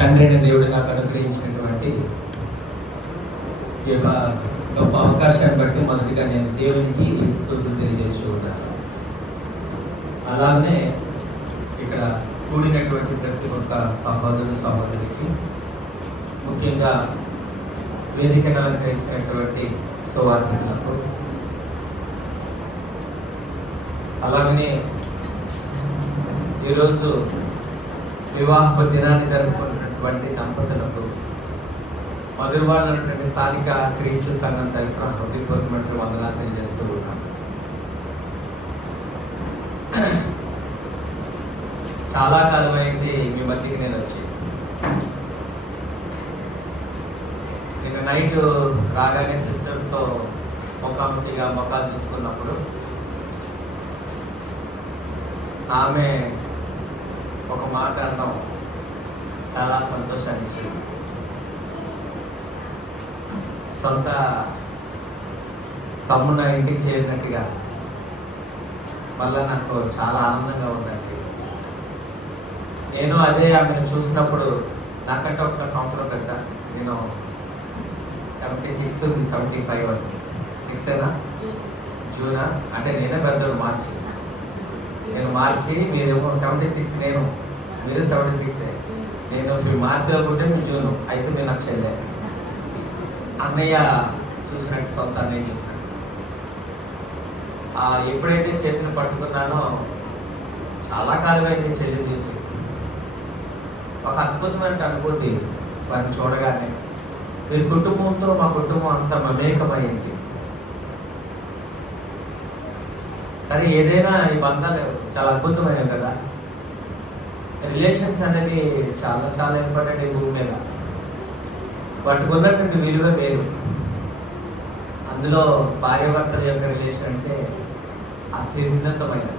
తండ్రి అయిన దేవుడు నాకు అనుగ్రహించినటువంటి ఈ యొక్క గొప్ప అవకాశాన్ని బట్టి మొదటిగా నేను దేవునికి స్తుతులు తెలియజేస్తూ ఉన్నాను. అలానే ఇక్కడ కూడినటువంటి ప్రతి ఒక్క సహోదరు సహోదరికి, ముఖ్యంగా వేదికను అలంకరించినటువంటి సువార్థికులకు, అలాగనే ఈరోజు వివాహ దినాన్ని జరుపుకున్నటువంటి దంపతులకు, మధురవాళ్ళ స్థానిక క్రీస్తు సంఘం తరపున హృదయపూర్వకమైన వందనాలు తెలియజేస్తూ ఉన్నాను. చాలా కాలం అయింది మీ మధ్యకి నేను వచ్చి. నేను నైట్ రాగానే సిస్టర్తో ముఖాముఖిగా ముఖాలు చూసుకున్నప్పుడు ఆమె ఒక మాట అనడం చాలా సంతోషాన్ని ఇచ్చింది. సొంత తమ్ముడు నా ఇంటికి చేరినట్టుగా మళ్ళీ నాకు చాలా ఆనందంగా ఉందండి. నేను అదే ఆమెను చూసినప్పుడు, నాకంటే ఒక సంవత్సరం పెద్ద, నేను 76, 75 6ఏనా జూనా, అంటే నేనే పెద్దోడు. నేను మార్చి, మీరేమో 76, మీరు 76. నేను మార్చిలో పుట్టే, నేను జూను, అయితే నేను నాకు చెల్లె. అన్నయ్య చూసినట్టు, సొంత అన్నయ్య చూసినట్టు. ఎప్పుడైతే చేతిని పట్టుకున్నానో చాలా కాలమైంది చెల్లిని చూసి. ఒక అద్భుతమైన అనుభూతి వారిని చూడగానే. వీరి కుటుంబంతో మా కుటుంబం అంతా మమేకమైంది. సరే, ఏదైనా ఈ బంధాలు చాలా అద్భుతమైనవి కదా. రిలేషన్స్ అనేవి చాలా చాలా ఇంపార్టెంట్ ఈ భూమి మీద. వాటికి ఉన్నటువంటి విలువ వేరు. అందులో భార్యాభర్తల యొక్క రిలేషన్ అంటే అత్యున్నతమైనది.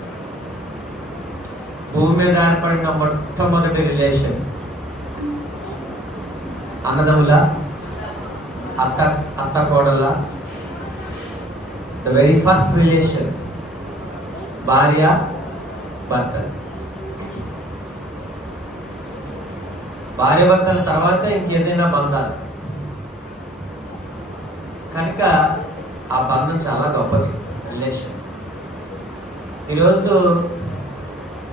భూమి మీద ఏర్పడిన మొట్టమొదటి రిలేషన్ అన్నదమ్ముల, అత్త కోడళ్ళ. ద వెరీ ఫస్ట్ రిలేషన్ భార్య భర్తలు. భార్య భర్తల తర్వాత ఇంకేదైనా బంధాలు. కనుక ఆ బంధం చాలా గొప్పది, రిలేషన్. ఈరోజు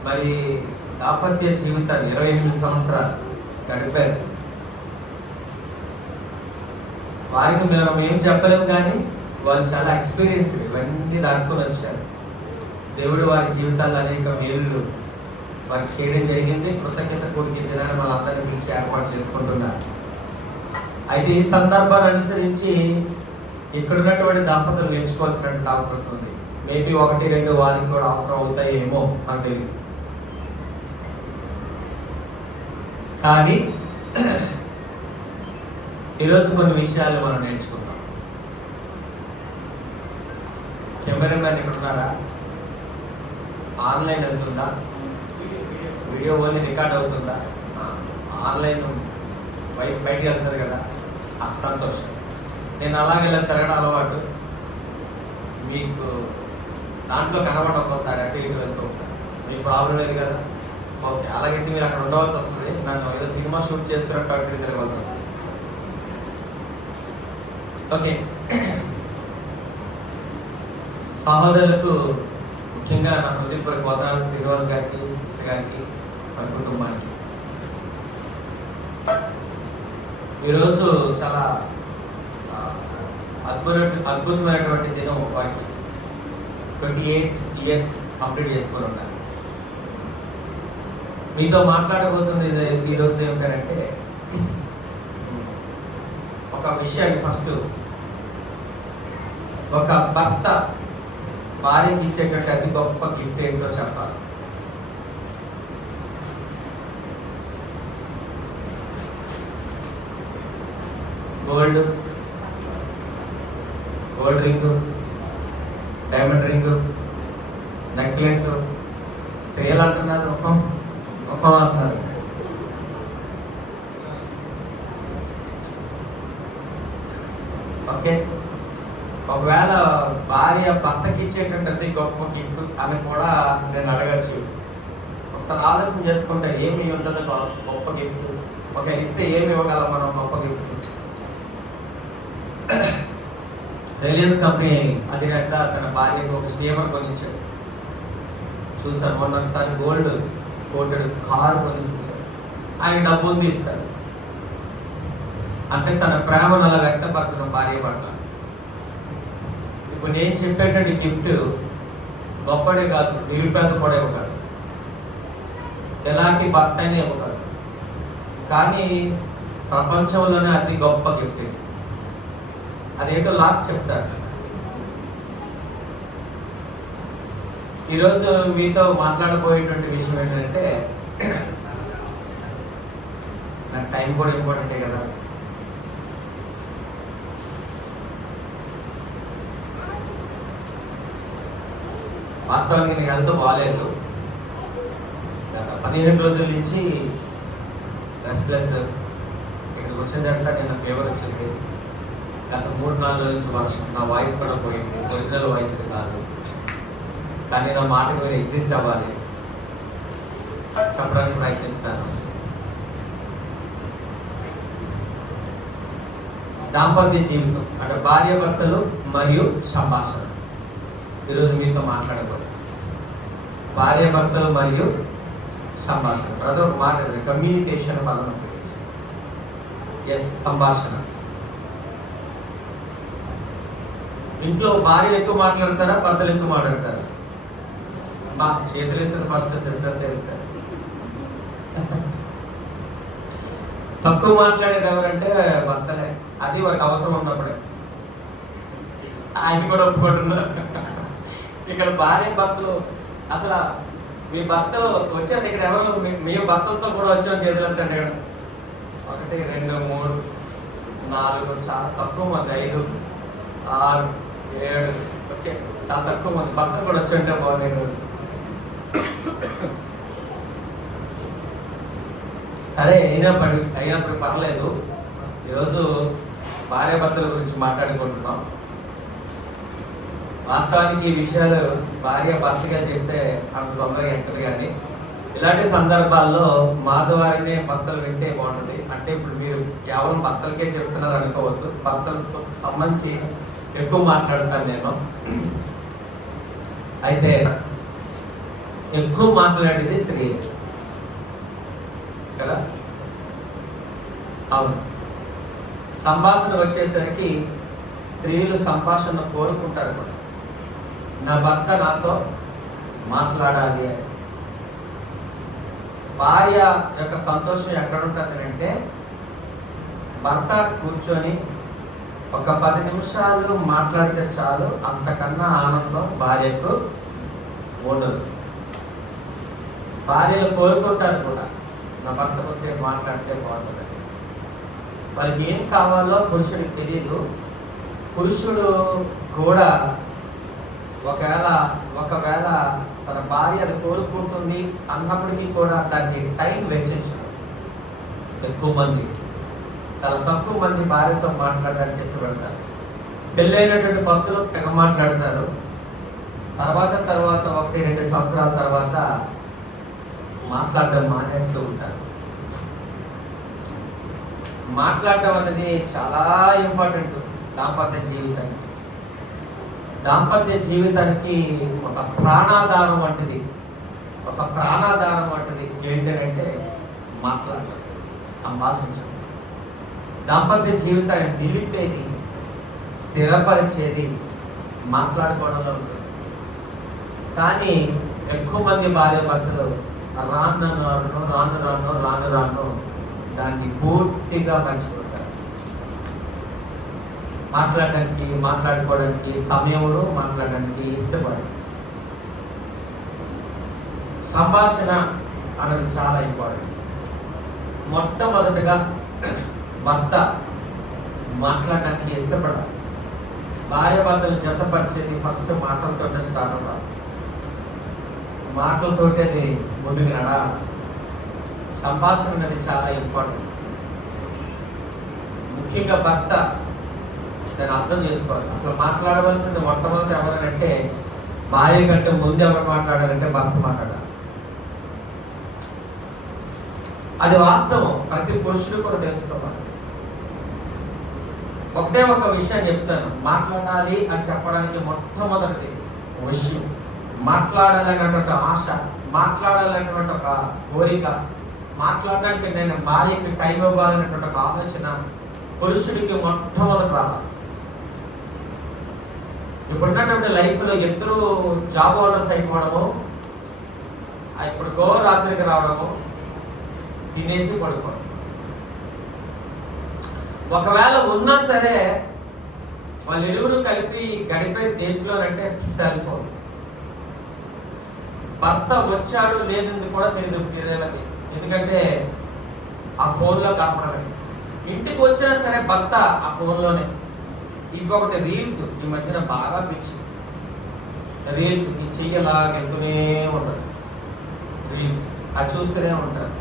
మరి దాంపత్య జీవితాన్ని 28 సంవత్సరాలు గడిపారు. వారికి మనం ఏం చెప్పలేము, కానీ వాళ్ళు చాలా ఎక్స్పీరియన్స్ ఇవన్నీ దాటుకొని వచ్చారు. దేవుడు వారి జీవితాల్లో అనేక మేలు వారికి చేయడం జరిగింది. కృతజ్ఞత కూడికి దినాన్ని వాళ్ళందరినీ పిలిచి ఏర్పాటు చేసుకుంటున్నారు. అయితే ఈ సందర్భాన్ని అనుసరించి ఇక్కడ ఉన్నటువంటి దంపతులు నేర్చుకోవాల్సినటువంటి అవసరం ఉంది. మేబీ 1, 2 వారికి కూడా అవసరం అవుతాయేమో నాకు తెలియదు. కానీ ఈరోజు కొన్ని విషయాలు మనం నేర్చుకుందాం. కెమెరామ్యాన్ ఇక్కడ ఉన్నారా? ఆన్లైన్ వెళ్తుందా? వీడియో ఓన్లీ రికార్డ్ అవుతుందా? ఆన్లైన్ బయటికి వెళ్తుంది కదా, సంతోషం. నేను అలాగే తిరగడం అలవాటు. మీకు దాంట్లో కనబడి ఒక్కోసారి అటు ఇటు వెళ్తూ ఉంటాను. మీకు ప్రాబ్లం లేదు కదా? ఓకే. అలాగైతే మీరు అక్కడ ఉండవలసి వస్తుంది. నన్ను ఏదో సినిమా షూట్ చేస్తున్నట్టు అటు తిరగవలసి వస్తుంది. ఓకే. సహోదరులకు ముఖ్యంగా నా హృదయపూర్వక వందనాలు. శ్రీనివాస్ గారికి, సిస్టర్ గారికి, వారి కుటుంబానికి. ఈరోజు చాలా అద్భుతమైనటువంటి దినం. వారికి 28 years కంప్లీట్ చేసుకొని ఉన్నారు. మీతో మాట్లాడబోతుంది ఈరోజు ఏమిటంటే, ఒక విషయాన్ని ఫస్ట్, ఒక భర్త భార్యకి ఇచ్చేటట్టు అతి గొప్ప గిఫ్ట్ ఏంటో చెప్పాలి. Gold ring, diamond ring, necklace. స్త్రీలు అంటున్నారు ఒక అంటున్నారు. ఓకే. ఒకవేళ భార్య భర్తకి ఇచ్చేటట్టు అతి గొప్ప గిఫ్ట్ అని కూడా నేను అడగచ్చు. ఒకసారి ఆలోచన చేసుకుంటే ఏమి ఉంటుంది గొప్ప గిఫ్ట్, ఒకవేళ ఇస్తే ఏమి ఇవ్వగలం మనం గొప్ప గిఫ్ట్? రిలయన్స్ కంపెనీ అధినేత తన భార్యకు ఒక స్టీమర్ కొనిచ్చాడు. చూసాను మొన్న ఒకసారి గోల్డ్ కోటెడ్ కారు కొనిచ్చాడు. ఆయన డబ్బు ఉంది ఇస్తాడు. అంటే తన ప్రేమను అలా వ్యక్తపరచడం భార్య పట్ల. ఇప్పుడు నేను చెప్పేటువంటి గిఫ్ట్ గొప్పడే కాదు, నిరుపేద కూడా ఇవ్వగలరు, ఎలాంటి భర్త అయినా ఇవ్వగలరు. కానీ ప్రపంచంలోనే అతి గొప్ప గిఫ్ట్ అదేంటో లాస్ట్ చెప్తాడు. ఈరోజు మీతో మాట్లాడబోయేటువంటి విషయం ఏంటంటే, నాకు టైం కూడా ఇంపార్టెంటే కదా. వాస్తవానికి నేను హెల్త్ బాగాలేదు. గత 15 రోజుల నుంచి రెస్ట్లెస్. ఇక్కడికి వచ్చిన తర్వాత నేను ఫీవర్ వచ్చింది. గత 3-4 రోజుల నుంచి వర్షం. నా వాయిస్ కూడా పోయింది. ఒరిజినల్ వాయిస్ ఇది కాదు, కానీ నా మాటకు మీరు ఎగ్జిస్ట్ అవ్వాలి, చెప్పడానికి ప్రయత్నిస్తాను. దాంపత్య జీవితం అంటే భార్యాభర్తలు మరియు సంభాషణ. ఈరోజు మీతో మాట్లాడకూడదు. భార్యాభర్తలు మరియు సంభాషణ. బ్రదర్ ఒక మాట కమ్యూనికేషన్ పదం ఉపయోగించారు. ఎస్, సంభాషణ. ఇంట్లో భార్యలు ఎక్కువ మాట్లాడతారా, భర్తలు ఎక్కువ మాట్లాడతారా? మా చేతులు ఎత్తారు ఫస్ట్, సిస్టర్స్ ఎత్తారు. తక్కువ మాట్లాడేది ఎవరంటే భర్తలే. అది వారికి అవసరం ఉన్నప్పుడే. ఆయన కూడా ఒప్పుకుంటున్నారు. ఇక్కడ భార్య భర్తలు అసలు మీ భర్తలు వచ్చారు ఇక్కడ ఎవరు? మేము భర్తలతో కూడా వచ్చాం, చేతులు ఎత్తండి. ఇక్కడ 1, 2, 3, 4 చాలా తక్కువ మంది, 5, 6, 7 ఓకే, చాలా తక్కువ మంది భర్తలు కూడా వచ్చి ఉంటే బాగుంది ఈరోజు. సరే, అయినప్పుడు పర్లేదు. ఈరోజు భార్యాభర్తల గురించి మాట్లాడుకుంటున్నాం. వాస్తవానికి ఈ విషయాలు భార్య భర్తగా చెప్తే అంత తొందరగా ఎక్కదు. కానీ ఇలాంటి సందర్భాల్లో మా ద్వారానే భర్తలు వింటే బాగుంటుంది. అంటే ఇప్పుడు మీరు కేవలం భర్తలకే చెప్తున్నారు అనుకోవద్దు, భర్తలతో సంబంధించి ఎక్కువ మాట్లాడతాను నేను. అయితే ఎక్కువ మాట్లాడేది స్త్రీ కదా. అవును, సంభాషణ వచ్చేసరికి స్త్రీలు సంభాషణ కోరుకుంటారు కూడా. నా భర్త నాతో మాట్లాడాలి అని. భార్య యొక్క సంతోషం ఎక్కడ ఉంటుంది అంటే, భర్త కూర్చొని ఒక 10 నిమిషాలు మాట్లాడితే చాలు, అంతకన్నా ఆనందం భార్యకు ఉండదు. భార్యలు కోరుకుంటారు కూడా, నా భర్త సేపు మాట్లాడితే బాగుంటుంది. వాళ్ళకి ఏం కావాలో పురుషుడికి తెలియదు. పురుషుడు కూడా ఒకవేళ తన భార్య అది కోరుకుంటుంది అన్నప్పటికీ కూడా దానికి టైం వెచ్చించడం. ఎక్కువ మంది, చాలా తక్కువ మంది భార్యతో మాట్లాడడానికి ఇష్టపడతారు. పెళ్ళైనటువంటి భక్తులు తెగ మాట్లాడతారు. తర్వాత 1-2 సంవత్సరాల తర్వాత మాట్లాడడం మానేస్తూ ఉంటారు. మాట్లాడడం అనేది చాలా ఇంపార్టెంట్ దాంపత్య జీవితానికి ఒక ప్రాణాధారం వంటిది. ఏంటంటే మాట్లాడడం, సంభాషించడం. దాంపత్య జీవితాన్ని నిలిపేది, స్థిరపరిచేది మాట్లాడుకోవడంలో ఉంటుంది. కానీ ఎక్కువ మంది భార్య భర్తలు రాను దాన్ని పూర్తిగా మర్చిపోతారు. మాట్లాడుకోవడానికి సమయంలో మాట్లాడడానికి ఇష్టపడరు. సంభాషణ అనేది చాలా ఇంపార్టెంట్. మొట్టమొదటిగా భర్త మాట్లాడడానికి ఇష్టపడాలి. భార్య భర్తలు జతపరిచేది ఫస్ట్ మాటలతోటే స్టార్ట్ అవ్వాలి. మాటలతోటే అది ముందుకు నడాలి. సంభాషణ అనేది చాలా ఇంపార్టెంట్. ముఖ్యంగా భర్త దాన్ని అర్థం చేసుకోవాలి. అసలు మాట్లాడవలసింది మొట్టమొదటి ఎవరనంటే, భార్య కంటే ముందు ఎవరు మాట్లాడాలంటే భర్త మాట్లాడాలి. అది వాస్తవం, ప్రతి పురుషుడు కూడా తెలుసుకోవాలి. ఒకటే ఒక విషయం చెప్తాను, మాట్లాడాలి అని చెప్పడానికి మొట్టమొదటిది విషయం, మాట్లాడాలనేటువంటి ఆశ, మాట్లాడాలనేటువంటి ఒక కోరిక, మాట్లాడడానికి నేను భార్యకి టైం ఇవ్వాలనేటువంటి ఒక ఆలోచన పురుషుడికి మొట్టమొదటి రావాలి. ఇప్పుడున్నటువంటి లైఫ్లో ఇద్దరు జాబ్ హోల్డర్స్ అయిపోవడము, ఇప్పుడు రాత్రికి రావడము, తినేసి పడుకోవడం. ఒకవేళ ఉన్నా సరే వాళ్ళిరువురు కలిపి గడిపే దేంట్లోనంటే సెల్ ఫోన్. భర్త వచ్చాడు లేనిది కూడా తెలియదు ఫిర్యాలకి, ఎందుకంటే ఆ ఫోన్లో కనపడదని. ఇంటికి వచ్చినా సరే భర్త ఆ ఫోన్లోనే. ఇంకొకటి రీల్స్, ఈ మధ్యన బాగా పిచ్చి రీల్స్, ఈ చెయ్యలాగెళ్తూనే ఉంటుంది రీల్స్, అది చూస్తూనే ఉంటారు.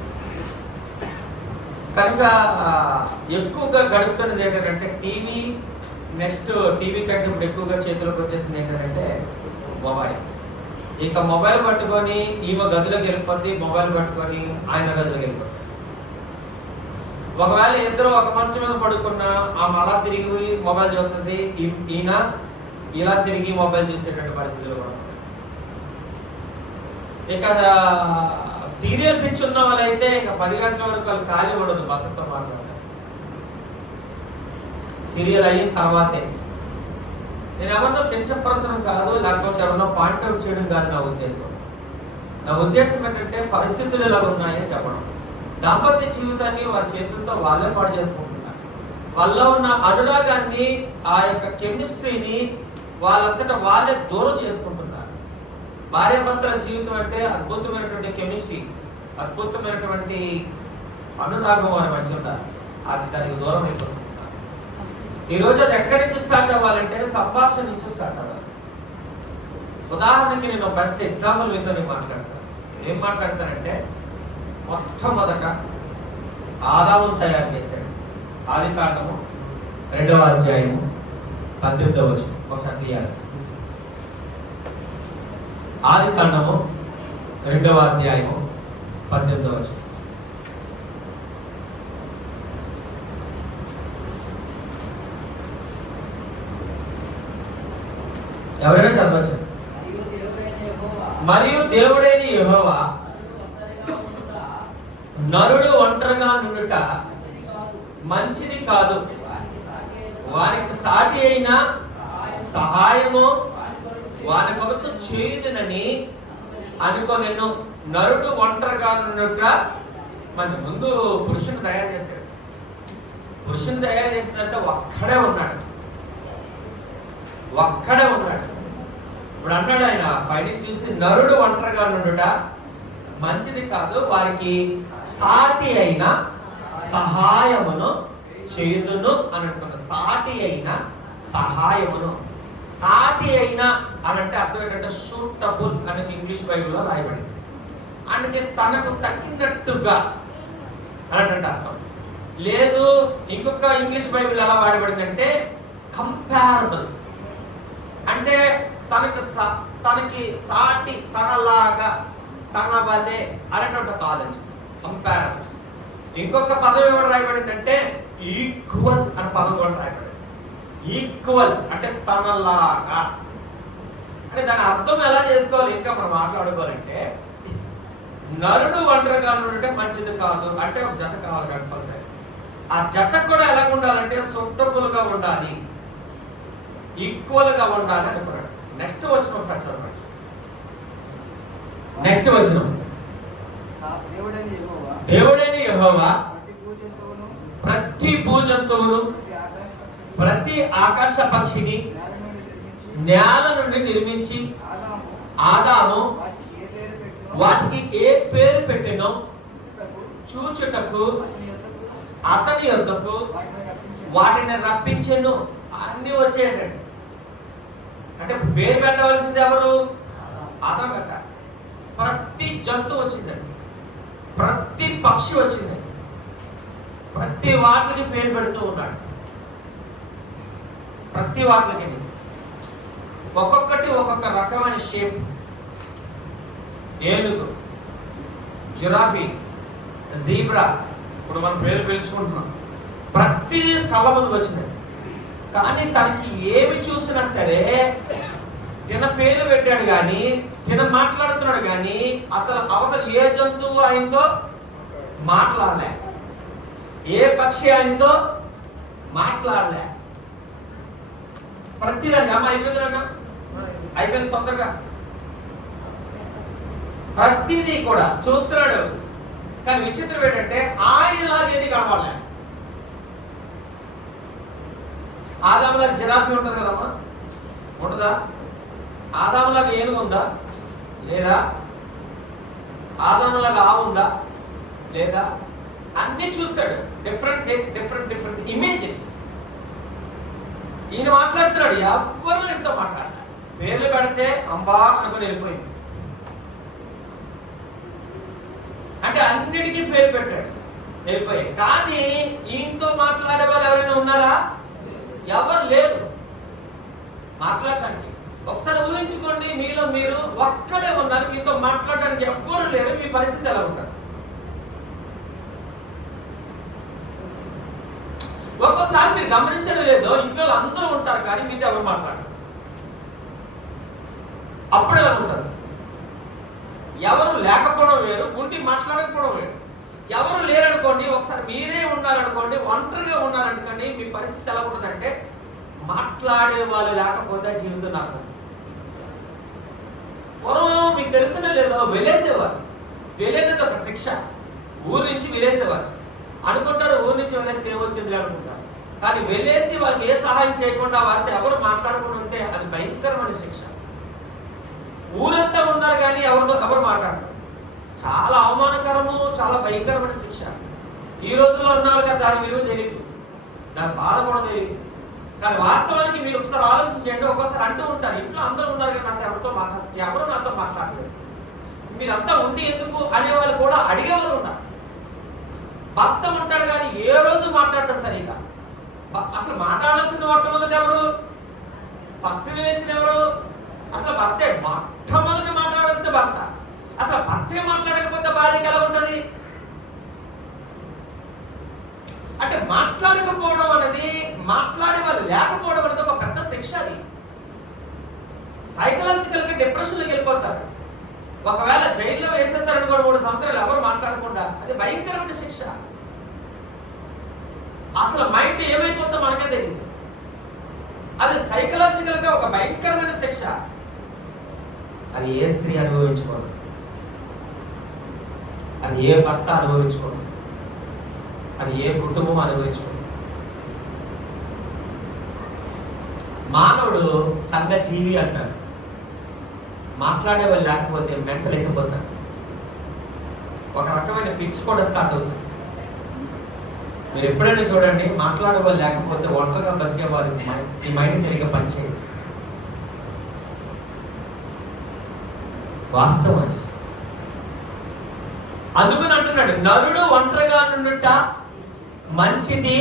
కనుక ఎక్కువగా గడుపుతున్నది ఏంటంటే టీవీ, నెక్స్ట్ టీవీ కంటే ఇప్పుడు ఎక్కువగా చేతులకు వచ్చేసింది ఏంటంటే మొబైల్స్. ఇక మొబైల్ పట్టుకొని ఈమె గదిలోకి వెళ్ళిపోద్ది, మొబైల్ పట్టుకొని ఆయన గదిలోకి వెళ్ళిపోద్ది. ఒకవేళ ఇద్దరు ఒక మంచం మీద పడుకున్నా ఆమె అలా తిరిగి మొబైల్ చూస్తుంది, ఈయన ఇలా తిరిగి మొబైల్ చూసేటువంటి పరిస్థితులు కూడా. ఇక సీరియల్ పిచ్చి ఉన్న వాళ్ళైతే ఇక 10 గంటల వరకు వాళ్ళు ఖాళీ ఉండదు భర్తతో మాట్లాడాలి. సీరియల్ అయిన తర్వాతే. నేను ఎవరినో కించపరచడం కాదు, లేకపోతే ఎవరినో పాయింట్అవుట్ చేయడం కాదు నా ఉద్దేశం. నా ఉద్దేశం ఏంటంటే పరిస్థితులు ఎలా ఉన్నాయని చెప్పడం. దాంపత్య జీవితాన్ని వారి చేతులతో వాళ్ళే పాడు చేసుకుంటున్నారు. వాళ్ళలో ఉన్న అనురాగాన్ని, ఆ యొక్క కెమిస్ట్రీని వాళ్ళంతటా వాళ్ళే దూరం చేసుకుంటున్నారు. భార్యాభర్తల జీవితం అంటే అద్భుతమైనటువంటి కెమిస్ట్రీ, అద్భుతమైనటువంటి అనురాగం వారి మధ్య ఉండాలి. అది దానికి దూరం అయిపోతుంది. ఈరోజు అది ఎక్కడి నుంచి స్టార్ట్ అవ్వాలంటే సంభాషణ నుంచి స్టార్ట్ అవ్వాలి. ఉదాహరణకి నేను బెస్ట్ ఎగ్జాంపుల్ మీతో నేను మాట్లాడతాను. ఏం మాట్లాడతానంటే, మొట్టమొదట ఆదామును తయారు చేశాడు. ఆదికాండము 2వ అధ్యాయము 18వ వచనం ఒకసారి తీయాలి. ఆదికాండము 2వ అధ్యాయము 18వ వచనం. ఎవరైనా చదవచ్చు. మరియు దేవుడైన యెహోవా నరుడు ఒంటరిగా నుండుట మంచిది కాదు, వానికి సాటి అయిన సహాయము వాని కొరకు చేయుదునని అనుకొనెను. నరుడు ఒంటరిగా నుండుట, మన ముందు పురుషుని తయారు చేశాడు. పురుషుని తయారు చేసినంటే ఒక్కడే ఉన్నాడు. ఇప్పుడు అన్నాడు ఆయన పైన చూసి, నరుడు ఒంటరిగా నుండుట మంచిది కాదు, వారికి సాటి అయిన సహాయమును చేయుదును అని అంటున్నాడు. సాటి అయిన సహాయమును. సాటి అయిన అని అంటే అర్థం ఏంటంటే సూటబుల్ అనేది ఇంగ్లీష్ బైబిల్లో రాయబడింది. అందుకే తనకు తగ్గినట్టుగా అన్నట్టు అర్థం. లేదు, ఇంకొక ఇంగ్లీష్ బైబిల్ ఎలా వాడబడింది అంటే కంపారబుల్, అంటే తనకి సాటి, తనలాగా, తన వల్లే అనేటువంటి కాలేజ్ కంపారబుల్. ఇంకొక పదం ఏమైనా రాయబడింది అంటే ఈక్వల్ అనే పదం కూడా రాయబడింది. ఈక్వల్ అంటే తనలాగా. అంటే దాని అర్థం ఎలా చేసుకోవాలి ఇంకా మనం మాట్లాడుకోవాలంటే, నరుడు ఒంటరిగా ఉంటే మంచిది కాదు అంటే ఒక జత కావాలి కంపల్సరీ. ఆ జత కూడా ఎలా ఉండాలంటే సూటబుల్గా ఉండాలి, ఈక్వల్గా ఉండాలి అనుకున్నాడు. నెక్స్ట్ వచ్చిన ఒకసారి చదవండి. నెక్స్ట్ వచ్చిన దేవుడైన యెహోవా ప్రతి భూజంతువును ప్రతి ఆకాశ పక్షిని నేల నుండి నిర్మించి ఆదాము వాటికి ఏ పేరు పెట్టెనో చూచుటకు అతని యొద్దకు వాటిని రప్పించెను. అన్ని వచ్చేయండి. అంటే పేరు పెట్టవలసింది ఎవరు? ఆదాము పెట్టాలి. ప్రతి జంతువు వచ్చిందండి, ప్రతి పక్షి వచ్చిందండి, ప్రతి వాటికి పేరు పెడుతూ ఉన్నాడు. ప్రతి వాటికి ఒక్కొక్కటి ఒక్కొక్క రకమైన షేప్. ఏనుగు, జిరాఫీ, జీబ్రా, ఇప్పుడు మనం పేరు పిలుచుకుంటున్నాం, ప్రతిదీ కళ్ళ ముందుకు వచ్చినాయి. కానీ తనకి ఏమి చూసినా సరే తిన పేరు పెట్టాడు కానీ, తిన మాట్లాడుతున్నాడు కానీ అవతల ఏ జంతువు ఆయనతో మాట్లాడలే, ఏ పక్షి ఆయనతో మాట్లాడలే. ప్రతిదాన్ని అమ్మ అయిపోయింది, అయిపోయింది తొందరగా. ప్రతిదీ కూడా చూస్తున్నాడు కానీ విచిత్రం ఏంటంటే ఆయనలాగా ఏది కనబడలే. ఆదాములాగా జిరాఫీ ఉంటుంది కదమ్మా, ఉంటుందా? ఆదాములాగా ఏనుగు ఉందా? లేదా? ఆదాములాగా ఆవు ఉందా? లేదా? అన్నీ చూస్తాడు, డిఫరెంట్ డిఫరెంట్ డిఫరెంట్ ఇమేజెస్. ఈయన మాట్లాడుతున్నాడు, ఎవ్వరూ ఎంతో మాట్లాడాలి. పేర్లు పెడితే అంబా అనుకుని వెళ్ళిపోయింది. అంటే అన్నిటికీ పేరు పెట్టాడు, వెళ్ళిపోయాయి. కానీ ఈయనతో మాట్లాడే వాళ్ళు ఎవరైనా ఉన్నారా? ఎవరు లేరు మాట్లాడటానికి. ఒకసారి ఊహించుకోండి, మీలో మీరు ఒక్కడే ఉన్నారు, మీతో మాట్లాడడానికి ఎవ్వరు లేరు. మీ పరిస్థితి ఎలా ఉంటుంది? ఒక్కోసారి మీరు గమనించడం లేదో, ఇంట్లో అందరూ ఉంటారు కానీ మీతో ఎవరు మాట్లాడరు. అప్పుడు ఎలా ఉంటారు? ఎవరు లేకపోవడం వేరు, ఉండి మాట్లాడకపోవడం వేరు. ఎవరు లేరనుకోండి, ఒకసారి మీరే ఉన్నారనుకోండి, ఒంటరిగా ఉన్నారనుకోండి, మీ పరిస్థితి ఎలా ఉంటుందంటే మాట్లాడే వాళ్ళు లేకపోతే జీవితం నాకు. పూర్వం మీకు తెలిసిన లేదో వెళ్ళేసేవారు. వెళ్ళేది ఒక శిక్ష. ఊరి నుంచి వెళ్ళేసేవారు. అనుకుంటారు ఊరి నుంచి వెళ్ళేస్తే ఏమొచ్చింది అనుకుంటారు. కానీ వెళ్ళేసి వాళ్ళకి ఏ సహాయం చేయకుండా వారితో ఎవరు మాట్లాడకుండా ఉంటే అది భయంకరమైన శిక్ష. ఊరంతా ఉన్నారు కానీ ఎవరు మాట్లాడరు. చాలా అవమానకరము, చాలా భయంకరమైన శిక్ష. ఈ రోజుల్లో ఉన్నారు కదా, దాని విలువ తెలియదు, దాని బాధ కూడా తెలియదు. కానీ వాస్తవానికి మీరు ఒకసారి ఆలోచించండి. ఒక్కోసారి అంటూ ఉంటారు, ఇంట్లో అందరూ ఉన్నారు కానీ ఎవరు నాతో మాట్లాడలేదు. మీరంతా ఉండి ఎందుకు అనేవాళ్ళు కూడా అడిగేవారు ఉన్నారు. భర్త ఉంటాడు కానీ ఏ రోజు మాట్లాడటం సరిగా. అసలు మాట్లాడాల్సింది మొట్టమొదటి ఎవరు? ఫస్ట్ రిలేషన్ ఎవరు? అసలు భర్తే. మొట్టమొదటి మాట్లాడాల్సింది భర్త. అసలు భర్తే మాట్లాడకపోతే భార్యకి ఎలా ఉంటుంది? అంటే మాట్లాడకపోవడం అనేది, మాట్లాడే వాళ్ళు లేకపోవడం అనేది ఒక పెద్ద శిక్ష. అది సైకలాజికల్ గా డిప్రెషన్లోకి వెళ్ళిపోతారు. ఒకవేళ జైల్లో వేసేసారని కూడా 3 సంవత్సరాలు ఎవరు మాట్లాడకుండా, అది భయంకరమైన శిక్ష. అసలు మైండ్ ఏమైపోతుందో మనకే తెలియదు. అది సైకలాజికల్ గా ఒక భయంకరమైన శిక్ష. అది ఏ స్త్రీ అనుభవించుకోరు, అది ఏ భర్త అనుభవించుకోరు, అది ఏ కుటుంబం అనుభవించుకోరు. మానవుడు సంఘజీవి అంటారు. మాట్లాడే వాళ్ళు లేకపోతే మెంటల్ ఎక్కిపోతారు. ఒక రకమైన పిచ్చి కూడా స్టార్ట్ అవుతుంది. మీరు ఎప్పుడైనా చూడండి, మాట్లాడే వాళ్ళు లేకపోతే ఒంటరిగా బతికే వారి ఈ మైండ్ సరిగ్గా పనిచేయదు. వాస్తవం. అందుకని అంటున్నాడు, నరుడు ఒంటరిగా నుండుట మంచిది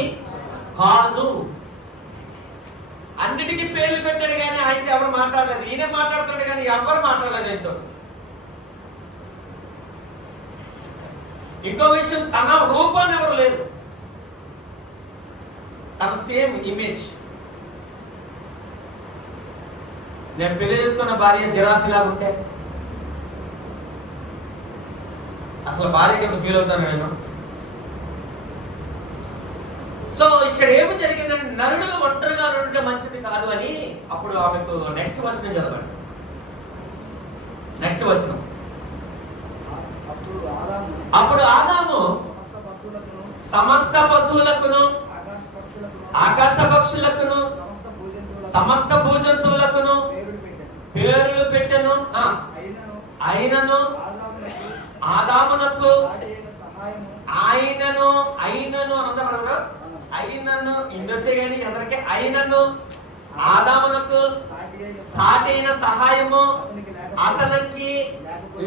కాదు. అన్నిటికీ పేర్లు పెట్టాడు కానీ ఆయనతో ఎవరు మాట్లాడలేదు. ఈయనే మాట్లాడుతున్నాడు కానీ ఎవరు మాట్లాడలేదు. ఏంటో ఇంకో విషయం, తన రూపాన్ని ఎవరు లేరు, తన సేమ్ ఇమేజ్. నేను పెళ్లి చేసుకున్న భార్య జిరాఫీలా ఉంటే అసలు భార్యకి ఎంత ఫీల్ అవుతాను నేను? సో ఇక్కడ ఏమి జరిగిందంటే, నరుడు ఒంటరిగా ఉండటం మంచిది కాదు అని. అప్పుడు ఆమెకు నెక్స్ట్ వచనం చదవండి. నెక్స్ట్ వచనం. అప్పుడు ఆదాము సమస్త పశువులకును, ఆకాశ పక్షులకును, సమస్త భూజంతువులకును పేర్లు పెట్టెను. అయినను ఆదామునకు ఆయనను అనంతరం అయినను ఇండొచ్చే కానీ అందరికీ అయినను ఆదామునకు సాటైన సహాయము అతనికి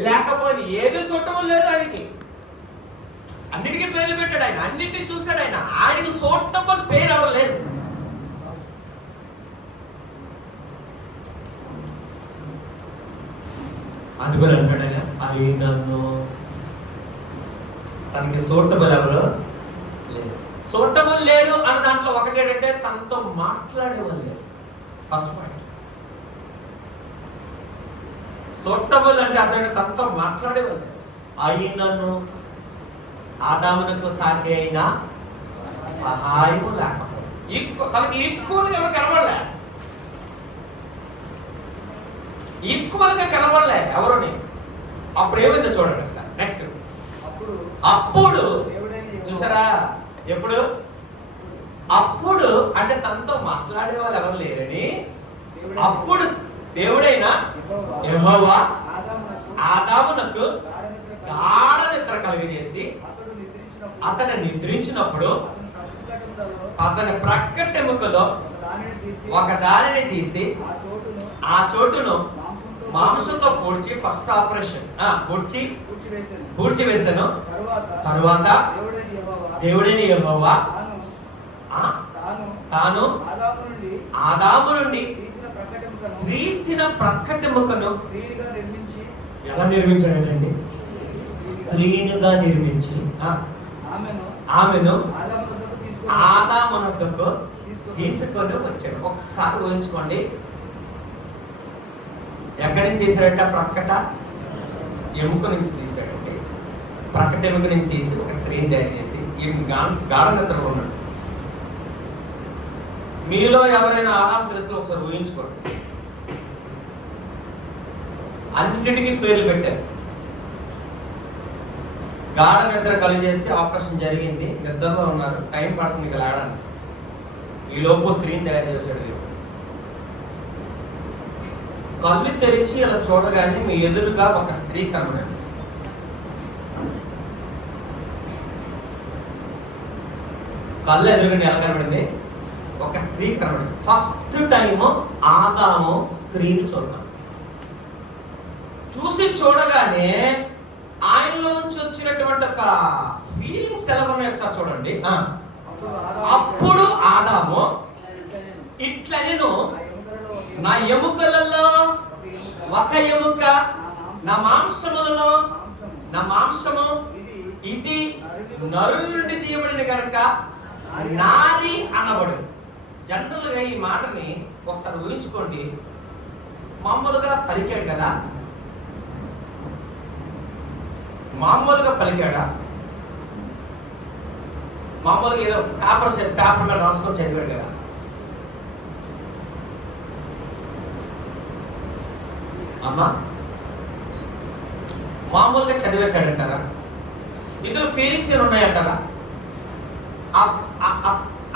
లేకపోయింది. ఏది చూడటం లేదు ఆయనకి. అన్నిటికీ పేర్లు పెట్టాడు ఆయన, అన్నిటినీ చూశాడు ఆయన. ఆయనకి సూటబుల్ పేరు ఎవరు లేదు. అందుకని అంటాడు ఆయన, అయినను. తనకి సూటబుల్ ఎవరు లేరు. సూటబుల్ లేరు అన్న దాంట్లో ఒకటేంటంటే తనతో మాట్లాడేవాళ్ళు లేరు. First point. సూటబుల్ అంటే అర్థం తనతో మాట్లాడేవాళ్ళు లేరు. అయినను ఆదామునకు సాటి అయినా సహాయము లేకపోతే తనకి ఈక్వల్గా ఎవరు కనబడలే, ఈక్వల్గా కనబడలే ఎవరుని. అప్పుడు ఏమైందో చూడండి ఒకసారి. నెక్స్ట్ అప్పుడు చూసారా, ఎప్పుడు అప్పుడు అంటే తనతో మాట్లాడే వాళ్ళు ఎవరు లేరని అప్పుడు దేవుడైనా యెహోవా ఆదామునకు గాఢ నిద్ర కలిగజేసి అతను నిద్రించినప్పుడు అతని ప్రక్కటెముకలో ఒక దానిని తీసి ఆ చోటును మాంసంతో పూడ్చి ఫస్ట్ ఆపరేషన్ పూడ్చి వేసాను. తరువాత దేవుడైన యెహోవా తాను ఆదాము నుండి తీసిన ప్రక్కటెముకను ఎలా నిర్మించాడండి? స్త్రీనుగా నిర్మించి ఆమెను ఆదామునొద్దకు తీసుకొని వచ్చాడు. ఒకసారి ఊహించుకోండి, ఎక్కడి నుంచి తీసాడంట? ప్రక్కట ఎముక నుంచి తీసాడండి. ప్రక్కట ఎముక నుంచి తీసి ఒక స్త్రీని తయారు చేసి ఈమె గాఢ నిద్రలో ఉన్నాడు. మీలో ఎవరైనా ఆదాము తెలుసు ఒకసారి ఊహించుకోండి. అన్నిటికీ పేర్లు పెట్టారు. గాఢ నిద్ర కలిగేసి ఆపరేషన్ జరిగింది, నిద్రలో ఉన్నారు, టైం పడుతుంది ఇక లేవడానికి. ఈ లోపు స్త్రీని తయారు చేశాడు దేవుడు. కళ్ళు తెరిచి అలా చూడగానే మీ ఎదురుగా ఒక స్త్రీ కనబడింది. కళ్ళు ఎదురుగా ఎలా కనబడింది? ఒక స్త్రీ కనబడింది. ఫస్ట్ టైం ఆదాము స్త్రీని చూడటం. చూడగానే ఆయనలో నుంచి వచ్చినటువంటి ఒక ఫీలింగ్స్ ఎలా ఉన్నాయి ఒకసారి చూడండి. అప్పుడు ఆదాము ఇట్లా నేను నా ఎముకలలో ఒక ఎముక నా మాంసములలో నా మాంసము ఇది నరుల నుండి తీయబడిన కనుక నారి అనబడు. జనరల్గా ఈ మాటని ఒకసారి ఊహించుకోండి. మామూలుగా పలికాడు కదా, మామూలుగా పలికాడా? మామూలుగా ఏదో పేపర్ మీద రాసుకొని చదివాడు కదా. అమ్మా మామూలుగా చదివేశాడంటారా? ఇందులో ఫీలింగ్స్ ఏమి ఉన్నాయంటారా?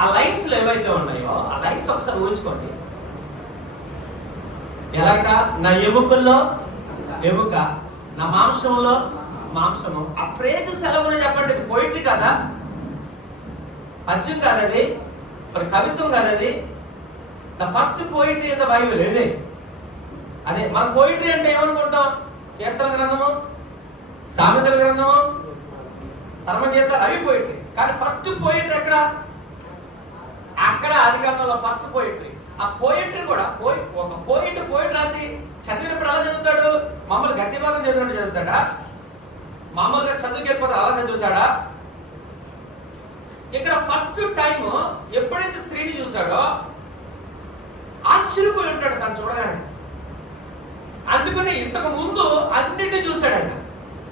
ఆ లైన్స్ ఏవైతే ఉన్నాయో ఆ లైన్స్ ఒకసారి ఊహించుకోండి. ఎలాగ? నా ఎముకల్లో ఎముక, నా మాంసంలో మాంసము. ఆ ఫ్రేజెస్ ఎలా కూడా చెప్పండి. పోయిటరీ కాదా? పద్యం కాదు అది, మరి కవిత్వం కాదు అది. The first poetry in the Bible ఇదే. అదే మన పోయిటరీ అంటే ఏమనుకుంటాం? కీర్తన గ్రంథము, సామెతల గ్రంథము, పరమగీతాలు, అవి పోయిటరీ. కానీ ఫస్ట్ పోయిటరీ ఎక్కడ? అక్కడ ఆదికాండంలో ఫస్ట్ పోయిటరీ. ఆ పోయిటరీ కూడా ఒక పోయిట్ రాసి చదివినప్పుడు అలా చదువుతాడు? మామూలు గద్య భాగం చదివినట్టు చదువుతాడా? మామూలుగా చదువుకి వెళ్ళిపోతే అలా చదువుతాడా? ఇక్కడ ఫస్ట్ టైం ఎప్పుడైతే స్త్రీని చూశాడో ఆశ్చర్యపోయి ఉంటాడు తను చూడగానే. అందుకని ఇంతకు ముందు అన్నిటిని చూశాడు ఆయన.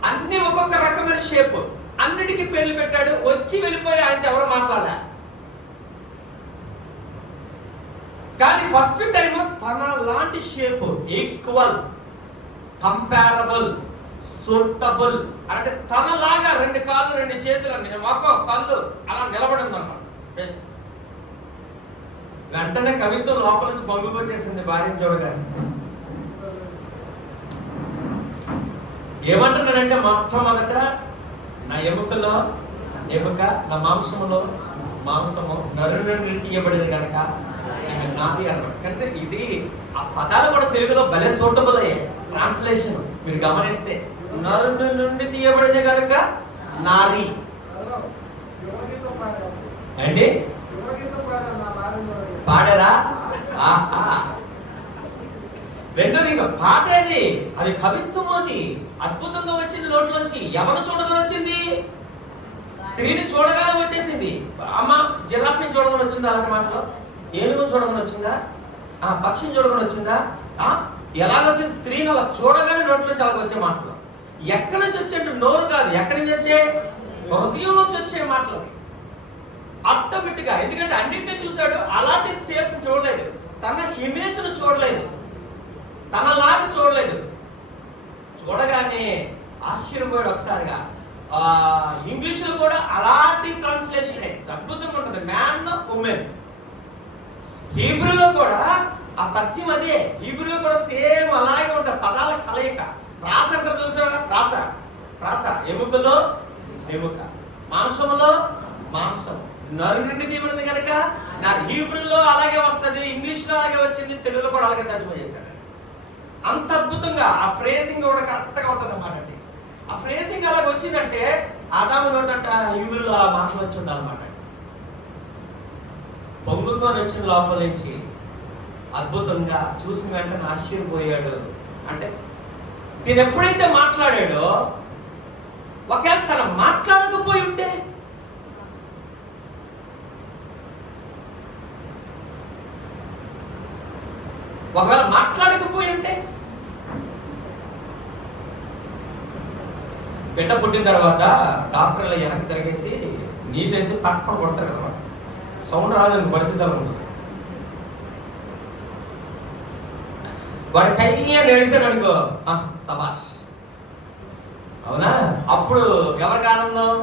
అన్ని ఒక్కొక్క రకమైన షేప్, అన్నిటికీ పేర్లు పెట్టాడు. వచ్చి వెళ్ళిపోయి ఆయనతో ఎవరు మాట్లాడలే. కానీ ఫస్ట్ టైం తన లాంటి షేప్, ఈక్వల్, కంపారబుల్, సూటబుల్ అంటే తనలాగా రెండు కాళ్ళు రెండు చేతులు ఒక కళ్ళు అలా నిలబడింది అన్నమాట ఫేస్. వెంటనే కవిత్వం లోపల నుంచి పంపిపోచేసింది భార్యను చూడగానే. ఏమంటున్నాడంటే మొట్టమొదట నా ఎముకలో ఎముక, నా మాంసములో మాంసము, నరుల నుండి తీయబడింది కనుక నాది అన్నమాట. అంటే ఇది ఆ పదాలు కూడా తెలుగులో భలే సూటబుల్ అయ్యాయి. ట్రాన్స్లేషన్ మీరు గమనిస్తే నరుల నుండి తీయబడింది కనుక నారి అంటే పాడరా? ఆహా, రెండోది ఇంకా పాటేది, అది కవిత్వం. అది అద్భుతంగా వచ్చింది నోట్లోంచి. ఎవరు చూడగా వచ్చింది? స్త్రీని చూడగానే వచ్చేసింది. అమ్మ జిరాఫ్ని చూడగానే వచ్చిందా? అలాంటి మాటలో ఏనుగును చూడగానే వచ్చిందా? పక్షిని చూడగానే వచ్చిందా? ఎలాగొచ్చింది? స్త్రీని అలా చూడగానే నోట్లోంచి అలాగ వచ్చే మాటలు. ఎక్కడి నుంచి వచ్చే అంటే నోరు కాదు, ఎక్కడి నుంచి వచ్చే? హృదయం నుంచి వచ్చే మాటలు ఆటోమేటిక్ గా. ఎందుకంటే అన్నింటినీ చూశాడు, అలాంటి షేప్ చూడలేదు, తన ఇమేజ్ ను చూడలేదు, తనలాగా చూడలేదు. చూడగానే ఆశ్చర్యపోయాడు ఒకసారిగా. ఇంగ్లీష్లో కూడా అలాంటి ట్రాన్స్లేషన్ అద్భుతంగా ఉంటుంది, మ్యాన్ ఉమెన్. హీబ్రూలో కూడా ఆ పద్యం అదే, హీబ్రూలో కూడా సేమ్ అలాగే ఉంటుంది, పదాల కలయిక. ప్రాస అంటారు తెలుసా? ప్రాస ప్రాస, ఎముకలో ఎముక, మాంసములో మాంసం, నరు నుండి తీయబడింది కనుక నా హీబ్రూలో అలాగే వస్తుంది, ఇంగ్లీష్లో అలాగే వచ్చింది, తెలుగులో కూడా అలాగే తర్జుమా చేశాడు. అంత అద్భుతంగా ఆ ఫ్రేజింగ్ కూడా కరెక్ట్గా ఉంటుంది అన్నమాట. అండి ఆ ఫ్రేజింగ్ అలాగ వచ్చిందంటే ఆదాము నోటంట హీబ్రూలో ఆ మాటలు వచ్చి ఉండాలన్నమాట. పొంగుకొని వచ్చింది లోపల నుంచి, అద్భుతంగా చూసిన వెంటనే ఆశ్చర్యపోయాడు. అంటే దీని ఎప్పుడైతే మాట్లాడాడో, ఒకవేళ తన మాట్లాడకపోయి ఉంటే, ఒకవేళ మాట్లాడకపోయి ఉంటే, బిడ్డ పుట్టిన తర్వాత డాక్టర్లు వెనక్కి తిరిగేసి నీళ్ళేసి పక్కన కొడతారు కదా, సౌండ్ రాదని పరిస్థితులు ఉంటుంది. వాడు కయ్య నేర్చాడు అనుకో, సబాష్, అవునా? అప్పుడు ఎవరికి ఆనందం?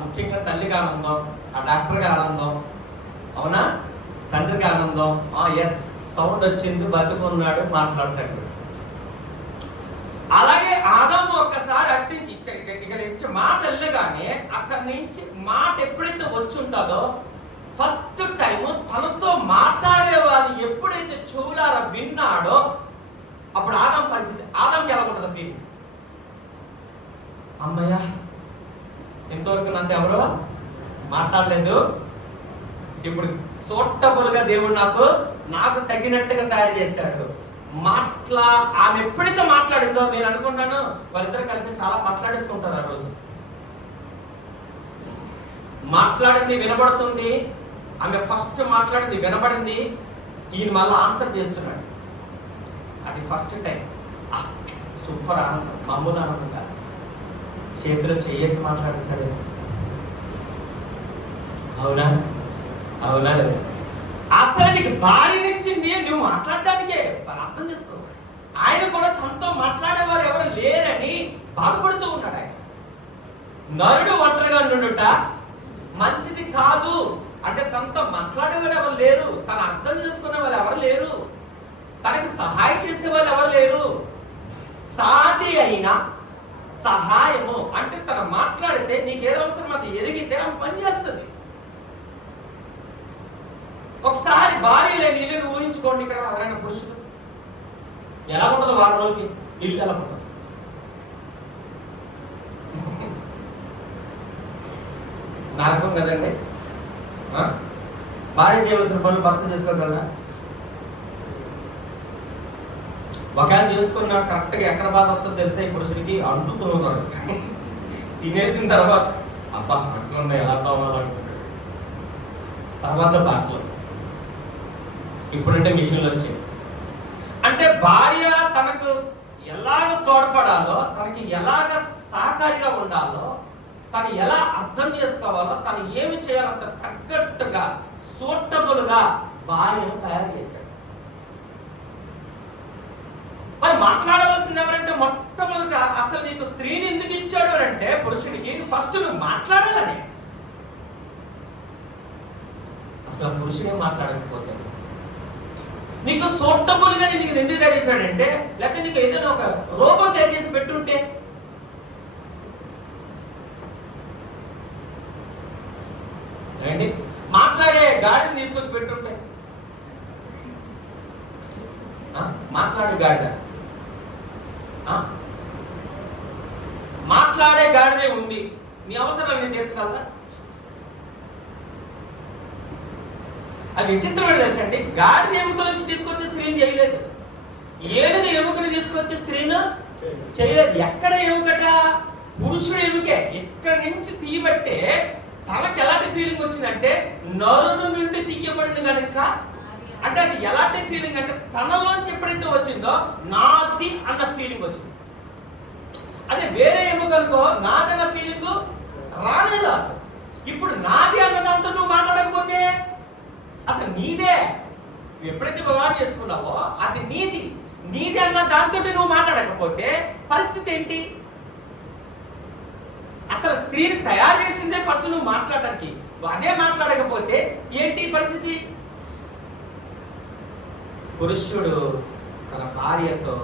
ముఖ్యంగా తల్లికి ఆనందం, ఆ డాక్టర్కి ఆనందం, అవునా? తండ్రికి ఆనందం. ఎస్, సౌండ్ వచ్చింది, బతుకున్నాడు, మాట్లాడతాడు. అలాగే ఆదాము ఒక్కసారి అట్టించి ఇక్కడ మాట వెళ్ళగానే అక్కడి నుంచి మాట ఎప్పుడైతే వచ్చి ఉంటుందో, ఫస్ట్ టైం తనతో మాట్లాడే వాళ్ళు ఎప్పుడైతే చెవులారా విన్నాడో, అప్పుడు ఆదాం పరిస్థితి, ఆదాంకి ఎలా ఉంటుంది ఫీల్? అమ్మయ్య, ఇంతవరకు నాతో ఎవరో మాట్లాడలేదు, ఇప్పుడు సూటబుల్గా దేవుడు నాకు తగినట్టుగా తయారు చేశాడు. ఆమె ఎప్పుడైతే మాట్లాడిందో, నేను అనుకుంటాను వాళ్ళిద్దరు కలిసి చాలా మాట్లాడేసుకుంటారు. ఆ రోజు మాట్లాడింది వినబడుతుంది, ఆమె ఫస్ట్ మాట్లాడింది వినబడింది, ఈయన మళ్ళీ ఆన్సర్ చేస్తున్నాడు. అది ఫస్ట్ టైం. సూపర్ ఆనందం, మామూలు ఆనందం కాదు. చేతిలో చేసి మాట్లాడుతాడు. అవునా? అవునా? అసలు నీకు భార్యనిచ్చింది నువ్వు మాట్లాడడానికే, అర్థం చేసుకో. ఆయన కూడా తనతో మాట్లాడేవారు ఎవరు లేరని బాధపడుతూ ఉన్నాడు. ఆయన నరుడు ఒంటరిగా నుండుట మంచిది కాదు అంటే, తనతో మాట్లాడేవారు ఎవరు లేరు, తను అర్థం చేసుకునే వాళ్ళు ఎవరు లేరు, తనకి సహాయం చేసే వాళ్ళు ఎవరు లేరు. సాటి అయినా సహాయము అంటే తను మాట్లాడితే నీకేదో అవసరం అది ఎదిగితే ఆమె పని చేస్తుంది. ఒకసారి భార్య లేని ఇల్లుని ఊహించుకోండి. ఇక్కడ ఎవరైనా పురుషులు ఎలా ఉండదు, వారం రోజులకి ఇల్లు ఎలా ఉంటుంది? నరకం కదండి. భార్య చేయవలసిన పనులు భర్త చేసుకోగలరా? ఒకవేళ చేసుకున్న కరెక్ట్గా ఎక్కడ బాధ వస్తుందో తెలిసే ఈ పురుషుడికి, అంటుతూ ఉన్నాడు. తినేసిన తర్వాత అబ్బా అంట్లు ఉన్నాయి ఎలా తోమాలనుకుంటాడు. తర్వాత బట్టలు, ఇప్పుడంటే మిషన్లు వచ్చాయి. అంటే భార్య తనకు ఎలాగ తోడ్పడాలో, తనకి ఎలాగ సహకారిగా ఉండాలో, తను ఎలా అర్థం చేసుకోవాలో, తను ఏమి చేయాలో తగ్గట్టుగా సూటబుల్గా భార్యను తయారు చేశాడు. మరి మాట్లాడవలసింది ఎవరంటే, మొట్టమొదట అసలు నీకు స్త్రీని ఎందుకు ఇచ్చాడు అని అంటే, పురుషుడికి ఫస్ట్ నువ్వు మాట్లాడాలని. అసలు పురుషుడే మాట్లాడకపోతే నీకు సూటబుల్గా నీకు ఎందుకు తయారు చేశాడంటే, లేకపోతే నీకు ఏదైనా ఒక రూపం తయారు చేసి పెట్టుంటే, ఏంటి మాట్లాడే గాడిని తీసుకొచ్చి పెట్టుంటే, మాట్లాడే గాడిద, మాట్లాడే గాడిదే ఉంది, నీ అవసరాలు నేను తీర్చగలదా? అది విచిత్రమైన తెలుసండి. గాడిద ఎముక నుంచి తీసుకొచ్చే స్త్రీని చేయలేదు, ఏనుగ ఎముకని తీసుకొచ్చే స్త్రీను చేయలేదు. ఎక్కడ ఎముకట? పురుషుడు ఎముకే ఇక్కడి నుంచి తీయబట్టే తనకి ఎలాంటి ఫీలింగ్ వచ్చిందంటే నరుని నుండి తీయబడింది కనుక, అంటే అది ఎలాంటి ఫీలింగ్ అంటే తనలోంచి ఎప్పుడైతే వచ్చిందో నాది అన్న ఫీలింగ్ వచ్చింది. అదే వేరే ఎముకనుకో నాదన్న ఫీలింగ్ రానే రాదు. ఇప్పుడు నాది అన్న దాంతో నువ్వు మాట్లాడకపోతే అసలు నీదే, నువ్వు ఎప్పుడైతే వివాహం చేసుకున్నావో అది నీది అన్న దాంతో నువ్వు మాట్లాడకపోతే పరిస్థితి ఏంటి? అసలు స్త్రీని తయారు చేసిందే ఫస్ట్ నువ్వు మాట్లాడడానికి, అదే మాట్లాడకపోతే ఏంటి పరిస్థితి? పురుషుడు తన భార్యతో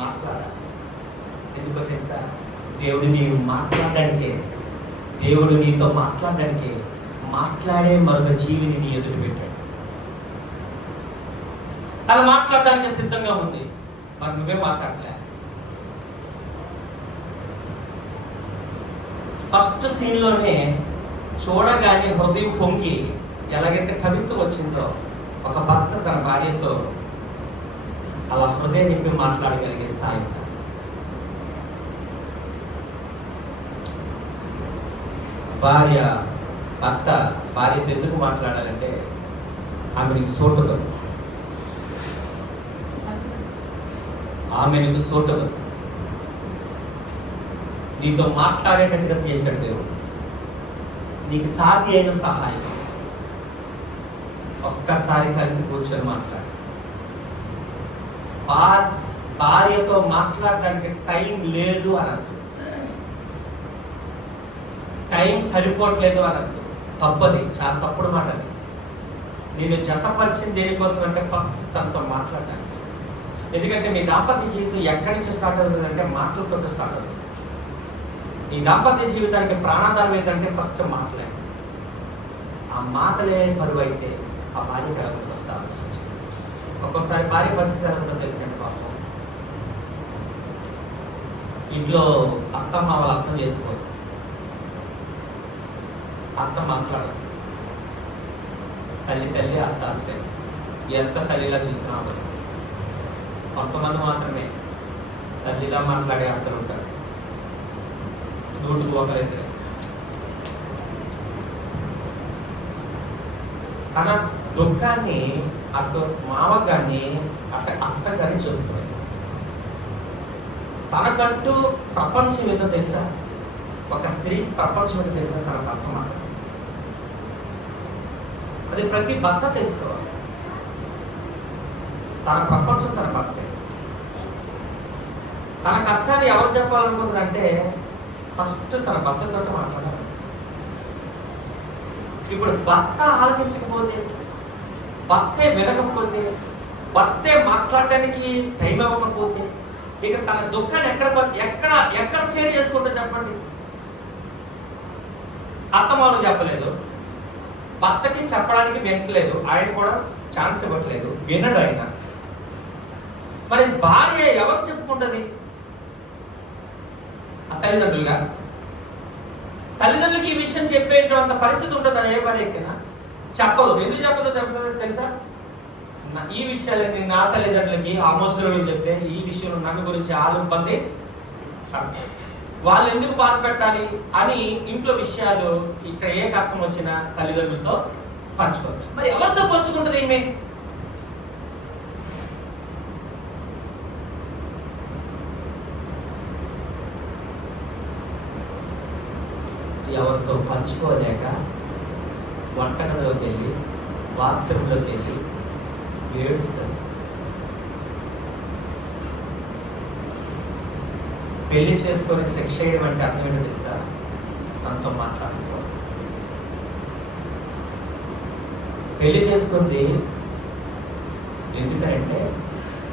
మాట్లాడాలి. ఎందుకో తెలుసా? దేవుడు నీతో మాట్లాడడానికే మాట్లాడే మరొక జీవిని నీ ఎదురు పెట్టాడు. తను మాట్లాడడానికి సిద్ధంగా ఉంది, మరి నువ్వే మాట్లాడలే. ఫస్ట్ సీన్లోనే చూడగానే హృదయం పొంగి ఎలాగైతే కవిత్వం వచ్చిందో, ఒక భర్త తన భార్యతో అలా హృదయం నింపి మాట్లాడగలిగే స్థాయి. భర్త భార్యతో ఎందుకు మాట్లాడాలంటే ఆమెకు సోటదు. నీతో మాట్లాడేటట్టుగా చేశాడు దేవుడు. నీకు సాధ్య అయిన సహాయం ఒక్కసారి కలిసి కూర్చొని మాట్లాడు. భార్యతో మాట్లాడడానికి టైం లేదు అనద్దు, టైం సరిపోవట్లేదు అనద్దు. తప్పది, చాలా తప్పుడు మాట అది. నేను జతపరిచింది దేనికోసం అంటే ఫస్ట్ తనతో మాట్లాడడానికి. ఎందుకంటే మీ దాంపత్య జీవితం ఎక్కడి నుంచి స్టార్ట్ అవుతుందంటే మాటలతో స్టార్ట్ అవుతుంది. ఈ దాంపత్య జీవితానికి ప్రాణాధారం ఏంటంటే ఫస్ట్ మాటలే. ఆ మాటలే కరువు అయితే ఆ భార్య కలగకుండా ఒకసారి ఆలోచించండి. ఒక్కోసారి భార్య పరిస్థితి కలగకుండా తెలిసింది పాపం. ఇంట్లో అత్తమ్మ వాళ్ళు అర్థం చేసుకోరు, అత్త మాట్లాడదు. తల్లి అత్త అంతే, ఎంత తల్లిలా చూసినా అవ్వదు. కొంతమంది మాత్రమే తల్లిలా మాట్లాడే అత్తలు ఉంటారు, 100కు 1 తన దుఃఖాన్ని అటు మామ కానీ అటు అత్త కానీ చెబుతున్నాడు. తనకంటూ ప్రపంచం ఏదో తెలుసా? ఒక స్త్రీకి ప్రపంచం ఏదో తెలుసా? తన భర్త మాత్రం. అది ప్రతి భర్త తెలుసుకోవాలి. తన ప్రపంచం తన భర్తే. తన కష్టాన్ని ఎవరు చెప్పాలనుకుంటారంటే ఫస్ట్ తన భర్తతో మాట్లాడాలి. ఇప్పుడు భర్త ఆలోచించకపోతే, భర్తే వినకపోతే, భర్తే మాట్లాడడానికి టైం ఇవ్వకపోతే, ఇక తన దుఃఖాన్ని ఎక్కడ షేర్ చేసుకుంటా చెప్పండి? అత్తమాలు చెప్పలేదు, భర్తకి చెప్పడానికి వెంటలేదు, ఆయన కూడా ఛాన్స్ ఇవ్వట్లేదు, వినడు ఆయన. మరి భార్య ఎవరు చెప్పుకుంటుంది? ఆ తల్లిదండ్రులకి ఈ విషయం చెప్పేటంత పరిస్థితి ఉంటుందా? ఏ భార్యకైనా చెప్పదు. ఎందుకు చెప్తుందో తెలుసా? ఈ విషయాలన్నీ నా తల్లిదండ్రులకి ఆమోసులో చెప్తే ఈ విషయంలో నన్ను గురించి ఆలు ఇబ్బంది, వాళ్ళు ఎందుకు బాధ పెట్టాలి అని ఇంట్లో విషయాలు ఇక్కడ ఏ కష్టం వచ్చినా తల్లిదండ్రులతో పంచుకోరు. మరి ఎవరితో పంచుకుంటుంది ఈమె? ఎవరితో పంచుకోలేక వంటగదిలోకి వెళ్ళి బాత్రూంలోకి వెళ్ళి ఏడుస్తుంది. పెళ్లి చేసుకొని సెక్స్ చేయడం అంటే అర్థం ఏంటో తెలుసా? తనతో మాట్లాడుకో. పెళ్లి చేసుకుంది ఎందుకంటే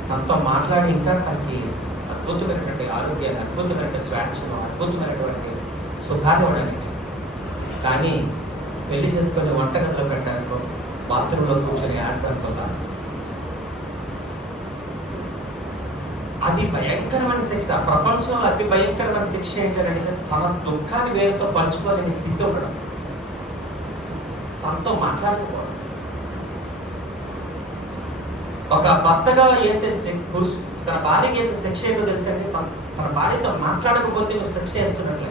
తనతో మాట్లాడి ఇంకా తనకి అద్భుతమైనటువంటి ఆరోగ్యాన్ని, అద్భుతమైనటువంటి స్వేచ్ఛను, అద్భుతమైనటువంటి సుఖాన్ని ఇవ్వడానికి. కానీ పెళ్లి చేసుకొని వంటగదిలో పెట్టడానికో బాత్రూంలో కూర్చొని ఆడడానికో కాదు. అది భయంకరమైన శిక్ష. ప్రపంచంలో అతి భయంకరమైన శిక్ష ఏంటంటే తన దుఃఖాన్ని వేరేతో పంచుకోలేని స్థితి ఉండడం, తనతో మాట్లాడకపోవడం. ఒక భర్తగా పురుషు తన భార్యకి వేసే శిక్ష ఏంటో తెలుసండి? తన భార్యతో మాట్లాడకపోతే నువ్వు శిక్ష వేస్తున్నట్లే.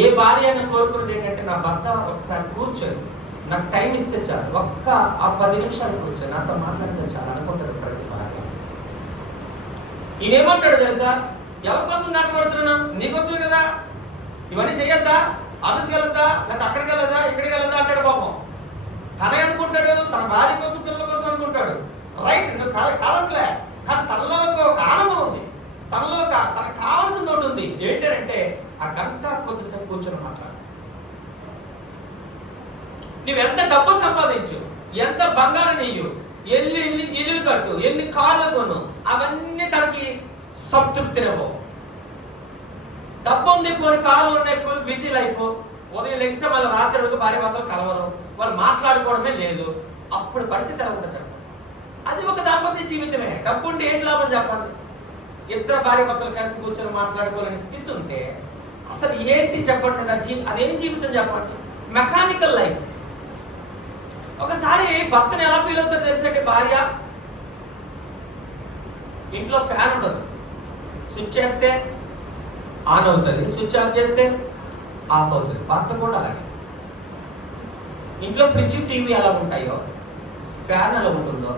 ఏ భార్య అయినా కోరుకున్నది ఏంటంటే, నా భర్త ఒకసారి కూర్చొని నాకు టైం ఇస్తే చాలు, ఒక్క ఆ 10 నిమిషాలు కూర్చొని నాతో మాట్లాడితే చాలు అనుకుంటాడు ప్రతి భార్య. ఈయనేమంటాడు తెలుసా? ఎవరి కోసం కష్టపడుతున్నా? నీకోసమే కదా. ఇవన్నీ చెయ్యొద్దా? ఆఫీస్కి వెళ్ళొద్దా? లేకపోతే అక్కడికి వెళ్ళదా, ఇక్కడికి వెళ్ళొద్దా అంటాడు పాపం. తనే అనుకుంటాడు, తన భార్య కోసం, పిల్లల కోసం అనుకుంటాడు. రైట్, నువ్వు కాదట్లే. కానీ తనలో ఒక ఆనందం ఉంది, తనలో తనకు కావాల్సింది ఒకటి ఉంది. ఏంటంటే ఆ గంట కొద్దిసేపు కూర్చొని మాట్లాడు. నువ్వెంత డబ్బు సంపాదించు, ఎంత బంగారం నీయు, ఎన్ని ఇల్లులు కట్టు, ఎన్ని కార్లు కొను, అవన్నీ తనకి సంతృప్తినివ్వవు. డబ్బు ఉంది, కొన్ని కార్లు ఉన్నాయి, ఫుల్ బిజీ లైఫ్. ఉదయం లెగిస్తే మళ్ళీ రాత్రి వరకు భార్య భర్తలు కలవరు, వాళ్ళు మాట్లాడుకోవడమే లేదు. అప్పుడు పరిస్థితి ఎలా ఉంటుంది చెప్పండి? అది ఒక దాంపత్య జీవితమే. డబ్బు ఉండి ఏంటి లాభం చెప్పండి? ఇద్దరు భార్య భర్తలు కలిసి కూర్చొని మాట్లాడుకోవాలనే స్థితి ఉంటే అసలు ఏంటి చెప్పండి? అదేం జీవితం చెప్పండి? Mechanical life. ఒకసారి భర్తను ఎలా ఫీల్ అవుతుందో తెలుసండి? భార్య ఇంట్లో ఫ్యాన్ ఉండదు, స్విచ్ చేస్తే ఆన్ అవుతుంది, స్విచ్ ఆఫ్ చేస్తే ఆఫ్ అవుతుంది. భర్త కూడా అలాగే. ఇంట్లో ఫ్రిడ్జ్, టీవీ ఎలా ఉంటాయో, ఫ్యాన్ ఎలా ఉంటుందో,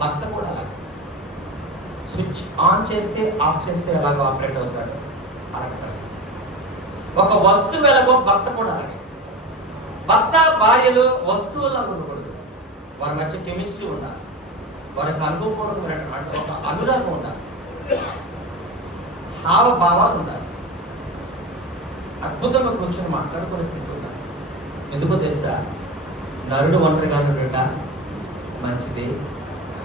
భర్త కూడా అలాగే. స్విచ్ ఆన్ చేస్తే ఆఫ్ చేస్తే ఎలాగో ఆపరేట్ అవుతాడు, అలాంటి పరిస్థితి. ఒక వస్తువు ఎలాగో భర్త కూడా అలాగే. భర్త భార్యలు వస్తువుల్లా ఉండకూడదు, వారి మధ్య కెమిస్ట్రీ ఉండాలి, వారికి అనుభవపూర్వకమైనటువంటి ఒక అనురాగం ఉండాలి, హావభావాలు ఉండాలి, అద్భుతంగా కూర్చొని మాట్లాడుకునే స్థితి ఉండాలి. ఎందుకో తెలుసా? నరుడు ఒంటరిగా ఉండట మంచిది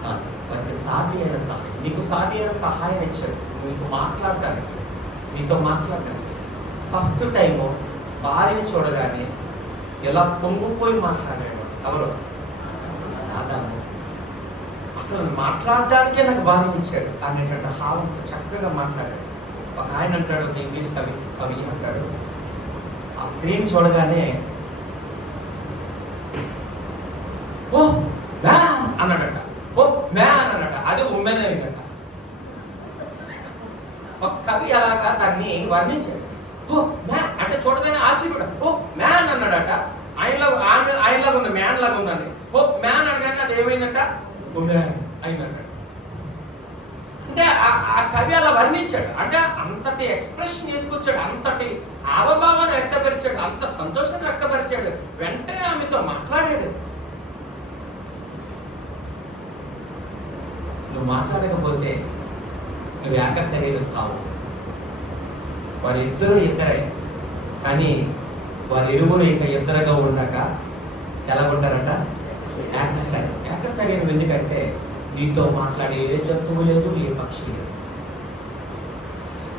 కాదు. వారికి సాటి అయిన సహాయం, నీకు సాటి అయిన సహాయం ఇచ్చాడు నీకు మాట్లాడటానికి, నీతో మాట్లాడటానికి. ఫస్ట్ టైము భార్యని చూడగానే ఎలా పొంగిపోయి మాట్లాడాడు ఎవరు? ఆదాము. అసలు మాట్లాడడానికే నాకు భార్యని ఇచ్చాడు అనేటువంటి హావంతో చక్కగా మాట్లాడాడు. ఒక ఆయన అంటాడు, ఒక ఇంగ్లీష్ కవి అంటాడు, ఆ స్త్రీని చూడగానే ఓ మ్యాన్ అన్నాడట, ఓ మ్యాన్ అన్నట. అది ఉమెన్ అయిందట. ఒక కవి అలాగా దాన్ని వర్ణించాడు. ఓ మ్యాన్ అంటే చూడగానే ఆశ్చర్యపడ, ఓ మ్యాన్ అన్నాడట. ఆయనలాగా ఉంది, మ్యాన్ లాగా ఉందండి. ఓ మ్యాన్ అనగానే అది ఏమైందట? ఉమెన్ అయిందట. అంటే ఆ కవి అలా వర్ణించాడు. అంటే అంతటి ఎక్స్ప్రెషన్ తీసుకొచ్చాడు, అంతటి హావభావాన్ని వ్యక్తపరిచాడు, అంత సంతోషాన్ని వ్యక్తపరిచాడు. వెంటనే ఆమెతో మాట్లాడాడు. నువ్వు మాట్లాడకపోతే నువ్వు ఏక శరీరం కావు. వారిద్దరూ ఇద్దరే, కానీ వారిరువురు ఇక ఇద్దరుగా ఉండక ఎలా ఉంటారట? ఏక శరీరం. ఎందుకంటే నీతో మాట్లాడే ఏ జంతువు లేదు, ఏ పక్షి లేదు.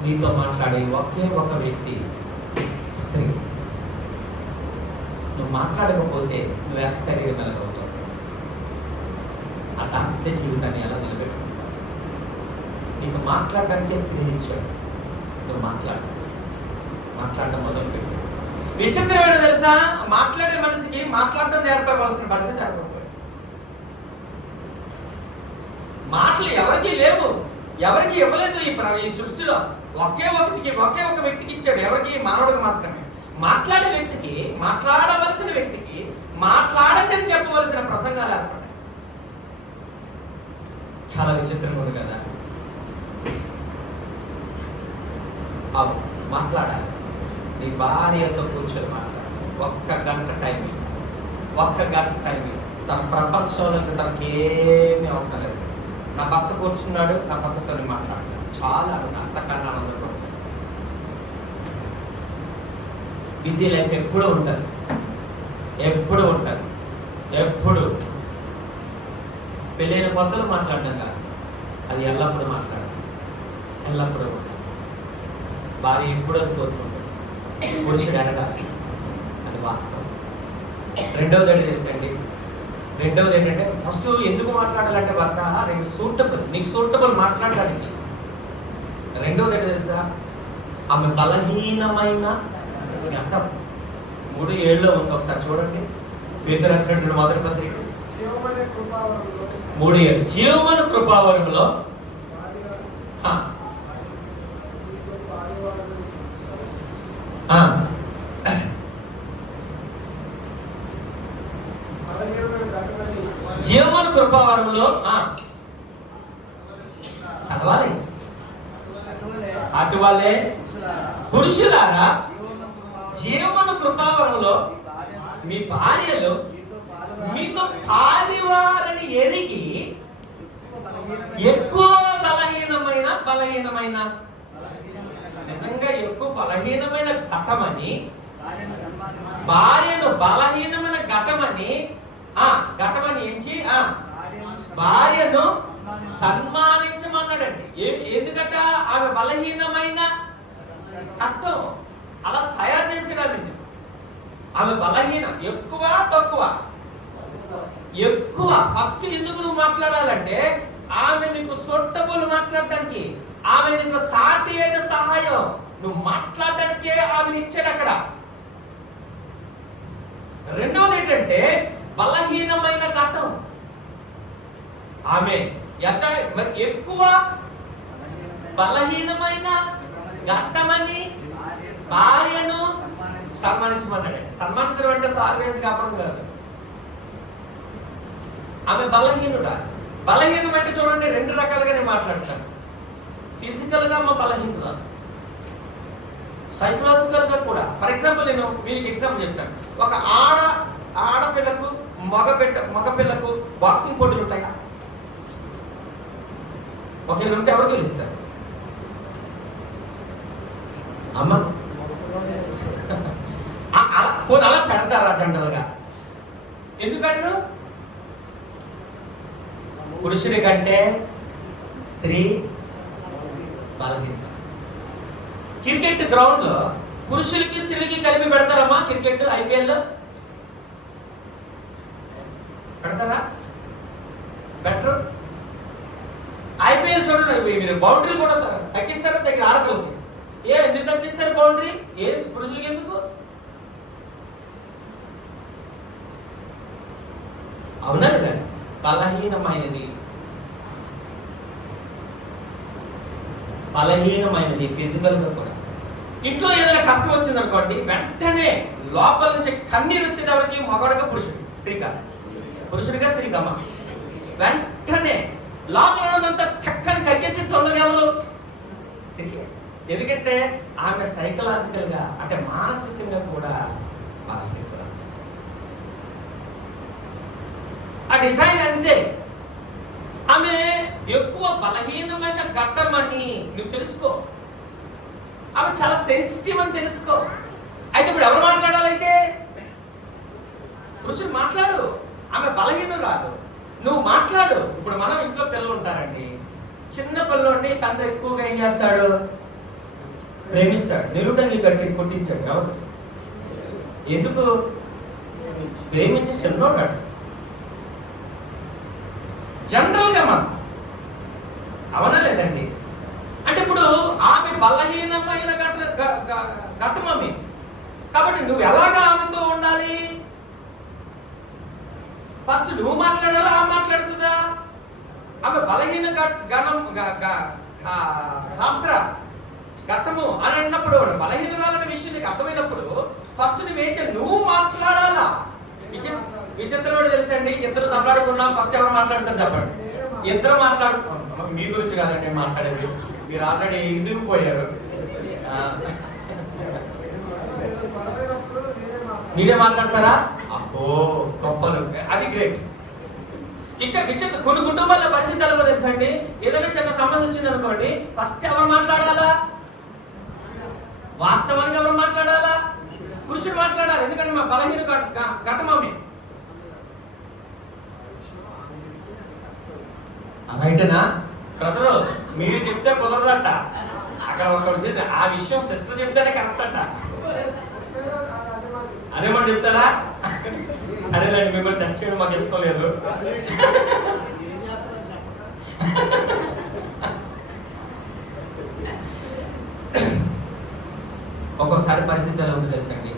నీతో మాట్లాడే ఒకే ఒక వ్యక్తి స్త్రీ. నువ్వు మాట్లాడకపోతే నువ్వు ఏక శరీరం ఎలాగవుతావు? ఆ దాంపత్య జీవితాన్ని ఎలా నిలబెట్టుకుంటావు? నీకు మాట్లాడడానికే స్త్రీని ఇచ్చాడు. నువ్వు మాట్లాడడం మొదలుపెట్టు. విచిత్రమైన తెలుసా? మాట్లాడే మనిషికి మాట్లాడడం నేర్పవలసిన పరిస్థితి ఏర్పడిపోయింది. మాటలు ఎవరికి లేవు, ఎవరికి ఇవ్వలేదు ఈ సృష్టిలో. ఒకే ఒక వ్యక్తికి ఇచ్చాడు. ఎవరికి? మానవుడికి మాత్రమే. మాట్లాడే వ్యక్తికి, మాట్లాడవలసిన వ్యక్తికి మాట్లాడండి అని చెప్పవలసిన ప్రసంగాలు ఏర్పడ్డాయి. చాలా విచిత్రంగా ఉంది కదా? అవును, మాట్లాడాలి. నీ భార్యతో కూర్చొని మాట్లాడాలి. ఒక్క గంట టైం. తన ప్రపంచంలో తనకి ఏమీ అవసరం లేదు. నా భర్త కూర్చున్నాడు, నా భర్తతో మాట్లాడతాను, చాలా అంతకన్నా ఆనందంగా ఉంటుంది. బిజీ లైఫ్ ఎప్పుడూ ఉంటుంది. పెళ్ళైన కొత్తలో మాట్లాడడం కాదు, అది ఎల్లప్పుడూ మాట్లాడతాం. ఎల్లప్పుడూ ఉంటుంది. భార్య ఎప్పుడు అది కోరుకుంటుంది, పురుషుడు ఎరగాలి, అది వాస్తవం. రెండవది ఏంటంటే ఫస్ట్ ఎందుకు మాట్లాడాలంటే భర్త నీకు సూటబుల్ మాట్లాడడానికి. రెండవది ఏంటో తెలుసా? ఆమె బలహీనమైన ఘట్టం. 3:7 ఉంది, ఒకసారి చూడండి. పేతురు రాసినటువంటి మొదటి పత్రిక 3:7 జీవమును కృపావరములో ఆ, ఆ, జీవమును కృపావరములో చదవాలి. అటువలే పురుషులారా జీవమును కృపావరంలో మీ భార్యలు మీతో పాలివారని ఎరిగి ఎక్కువ బలహీనమైన నిజంగా ఎక్కువ బలహీనమైన ఘటమని భార్యను బలహీనమైన ఘటమని ఎంచి భార్యను సన్మానించమన్నాడండి. ఎందుకంట ఆమె బలహీనమైన ఘట్టం అలా తయారు చేసాడు. ఆమె బలహీన ఎక్కువ తక్కువ ఎక్కువ. ఫస్ట్ ఎందుకు నువ్వు మాట్లాడాలంటే ఆమె నీకు సొట్టబుల్ మాట్లాడడానికి, ఆమె నీకు సాటి అయిన సహాయం నువ్వు మాట్లాడడానికే ఆమెను ఇచ్చాడు అక్కడ. రెండవది ఏంటంటే బలహీనమైన ఘట్టం. ఆమె ఎంత మరి ఎక్కువ బలహీనమైన ఘట్టమని భార్యను సన్మానించమన్నాడు. సన్మానించడం అంటే సాల్వేసి కాపడం కాదు. ఆమె బలహీనుడా. బలహీనం అంటే చూడండి, 2 రకాలుగా నేను మాట్లాడతాను. ఫిజికల్ గా మా బలహీనురా, సైకలాజికల్ గా కూడా. ఫర్ ఎగ్జాంపుల్ నేను మీకు ఎగ్జాంపుల్ చెప్తాను. ఒక ఆడపిల్లకు మగపిల్లకు బాక్సింగ్ పోటీలు ఉంటాయా? ఒకవేళ ఉంటే ఎవరు గెలుస్తారు? అమ్మ అలా పెడతారా జనరల్ గా? ఎందుకు పెట్టరు? పురుషుడి కంటే స్త్రీ బలహీన. క్రికెట్ గ్రౌండ్ లో పురుషులకి స్త్రీలకి కలిపి పెడతారమ్మా? క్రికెట్ IPL లో పెడతారా? బెటర్. IPL చూడండి, మీరు బౌండరీ కూడా తగ్గిస్తారా? ఆడపిల్లకి ఎందుకు తగ్గిస్తారు బౌండరీ? పురుషులకి ఎందుకు? అవునా లేదా? బలహీనమైనది ఫిజికల్ గా కూడా. ఇంట్లో ఏదైనా కష్టం వచ్చింది అనుకోండి, వెంటనే లోపల నుంచి కన్నీరు వచ్చేది ఎవరికి? మగవాడుగా పురుషుడు, స్త్రీగా? పురుషుడిగా స్త్రీగా? అమ్మ వెంటనే లోపల ఉన్నదంతా చక్కని కక్కేసి తొందరగా ఎవరు? స్త్రీ. ఎందుకంటే ఆమె సైకలాజికల్ గా అంటే మానసికంగా కూడా బలహీన. ఆ డిజైన్ అంతే. ఆమె ఎక్కువ బలహీనమైన ఘట్టమని నువ్వు తెలుసుకో. ఆమె చాలా సెన్సిటివ్ అని తెలుసుకో. అయితే ఇప్పుడు ఎవరు మాట్లాడాలైతే? పురుషుడు మాట్లాడు. ఆమె బలహీనం రాదు, నువ్వు మాట్లాడు. ఇప్పుడు మనం ఇంట్లో పిల్లలు ఉంటారండి, చిన్న పిల్లల్ని తండ్రి ఎక్కువగా ఏం చేస్తాడు? ప్రేమిస్తాడు. నిరుడంగి కట్టి కొట్టించాడు. ఎవరు? ఎందుకు? ప్రేమించి చిన్నోడు జనరల్ గా మనం. అవనా లేదండి? అంటే ఇప్పుడు ఆమె బలహీనమైన ఘట్టం ఆమె. కాబట్టి నువ్వు ఎలాగా ఆమెతో ఉండాలి? ఫస్ట్ నువ్వు మాట్లాడాలా, ఆమె మాట్లాడుతుందా? ఆమె బలహీన పాత్ర ఘట్టము అని అన్నప్పుడు, బలహీనరాలనే విషయం నీకు అర్థమైనప్పుడు ఫస్ట్ నువ్వేం చేయాలి? నువ్వు మాట్లాడాలా. విచిత్రం కూడా తెలుసండి, ఇద్దరు దెబ్బలాడుకున్నా ఫస్ట్ ఎవరు మాట్లాడతారు చెప్పండి? ఇద్దరు మీ గురించి కాదండి మాట్లాడేది, మీరు ఆల్రెడీ ఎదిగిపోయారు. మీరే మాట్లాడతారా? అబ్బో గొప్పలు, అది గ్రేట్. ఇంకా కొన్ని కుటుంబాల పరిస్థితి ఎలాగో తెలుసండి, ఏదైనా చిన్న సమస్య వచ్చింది అనుకోండి, ఫస్ట్ ఎవరు మాట్లాడాలా? వాస్తవానికి ఎవరు మాట్లాడాలా? పురుషుడు మాట్లాడాలి. ఎందుకంటే మా బలహీన ఘటమమ్మి. అలాంటేనా బ్రదరు? మీరు చెప్తే కుదరదట. అక్కడ ఒకరు చెప్తే ఆ విషయం సిస్టర్ చెప్తేనే కరెక్ట్ అట. అదే మాట చెప్తారా? సరేలేండి, మిమ్మల్ని టెస్ట్ చేయడం మాకు ఇష్టం లేదు. ఒక్కోసారి పరిస్థితి ఎలా ఉంటుంది తెలుసండి,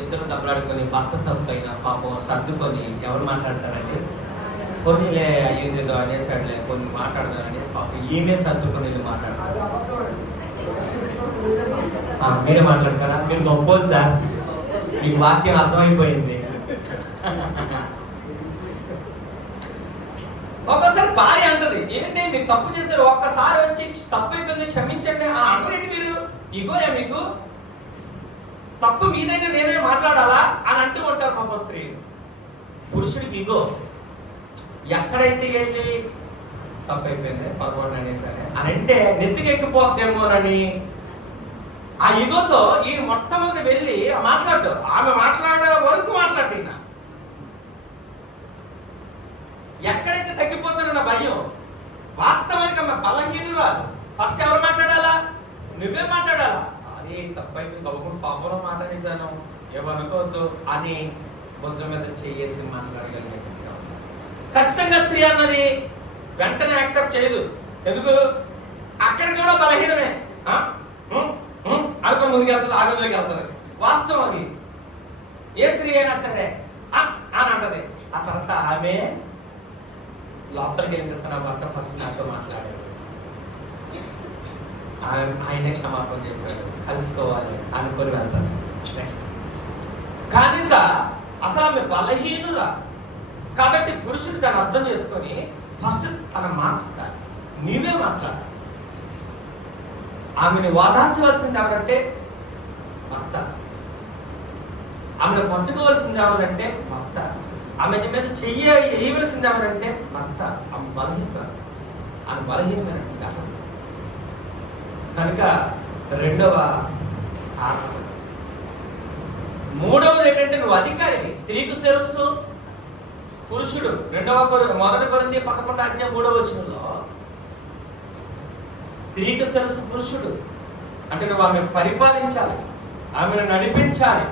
ఇద్దరు దెబ్బలాడుకొని భర్త తప్పైనా పాపం సర్దుకొని ఎవరు మాట్లాడతారండి? పోనీలే అయ్యేదేదో అనేసాడులే కొన్ని మాట్లాడదానని పాప ఈమె సర్దుకొని వెళ్ళి మాట్లాడతారు. మీరే మాట్లాడతారా? మీరు గొప్పోలు సార్, మీకు వాక్యం అర్థమైపోయింది. ఒక్కోసారి భార్య అంటది, ఏంటి మీరు తప్పు చేశారు, ఒక్కసారి వచ్చి తప్పు అయిపోయింది క్షమించండి అని అనరేంటి మీరు? ఇగోయా మీకు? తప్పు మీదైనా నేనే మాట్లాడాలా అని అంటూ ఉంటారు పాప స్త్రీలు. పురుషుడికి ఇగో, ఎక్కడైతే వెళ్ళి తప్పు అయిపోయింది పొరపాటు అనేసరి అని అంటే నెత్తికి ఎక్కిపోద్దేమోనని ఆ ఇగోతో ఈయన మొట్టమొదటి వెళ్ళి మాట్లాడు, ఆమె మాట్లాడే వరకు మాట్లాడి ఎక్కడైతే తగ్గిపోతానన్న భయం. వాస్తవానికి ఆమె బలహీనురాలు. ఫస్ట్ ఎవరు మాట్లాడాలా? నువ్వే మాట్లాడాలా. సారీ తప్పైపోయింది, గొప్పకుండా పాపంలో మాట్లాడేశాను, ఏమనుకోవద్దు అని భుజం మీద చేసి మాట్లాడగలిగేటట్టుగా ఉన్నారు. ఖచ్చితంగా స్త్రీ అన్నది వెంటనే యాక్సెప్ట్ చేయదు. ఎందుకు? అక్కడ కూడా బలహీనమే. అనుకో ముందుకు వెళ్తుంది, ఆగోలోకి వెళ్తుంది. వాస్తవం అది. ఏ స్త్రీ అయినా సరే అని అంటది. ఆ తర్వాత ఆమె లోపలికి వెళ్ళిన తర్వాత నా భర్త ఫస్ట్ నాతో మాట్లాడాడు, ఆయనే క్షమాపణ చెప్పాడు, కలుసుకోవాలి అనుకొని వెళ్తాను నెక్స్ట్. కానీ ఇంకా అసలు ఆమె బలహీనురా కాబట్టి పురుషుడు దాన్ని అర్థం చేసుకొని ఫస్ట్ తన మాట్లాడాలి, నీవే మాట్లాడాలి. ఆమెను వాదార్చవలసింది ఎవరంటే భర్త, ఆమెను పట్టుకోవాల్సింది ఎవరంటే భర్త, ఆమె మీద వేయవలసింది ఎవరంటే భర్త. ఆమె బలహీన, ఆమె బలహీనమైనటువంటి కథ. కనుక రెండవ కారణం. మూడవది ఏంటంటే నువ్వు అధికారివి. స్త్రీకు శిరస్సు పురుషుడు. మొదటి కొరింథీ 11:3 స్త్రీకు శిరస్సు పురుషుడు. అంటే నువ్వు ఆమెను పరిపాలించాలి, ఆమెను నడిపించాలి,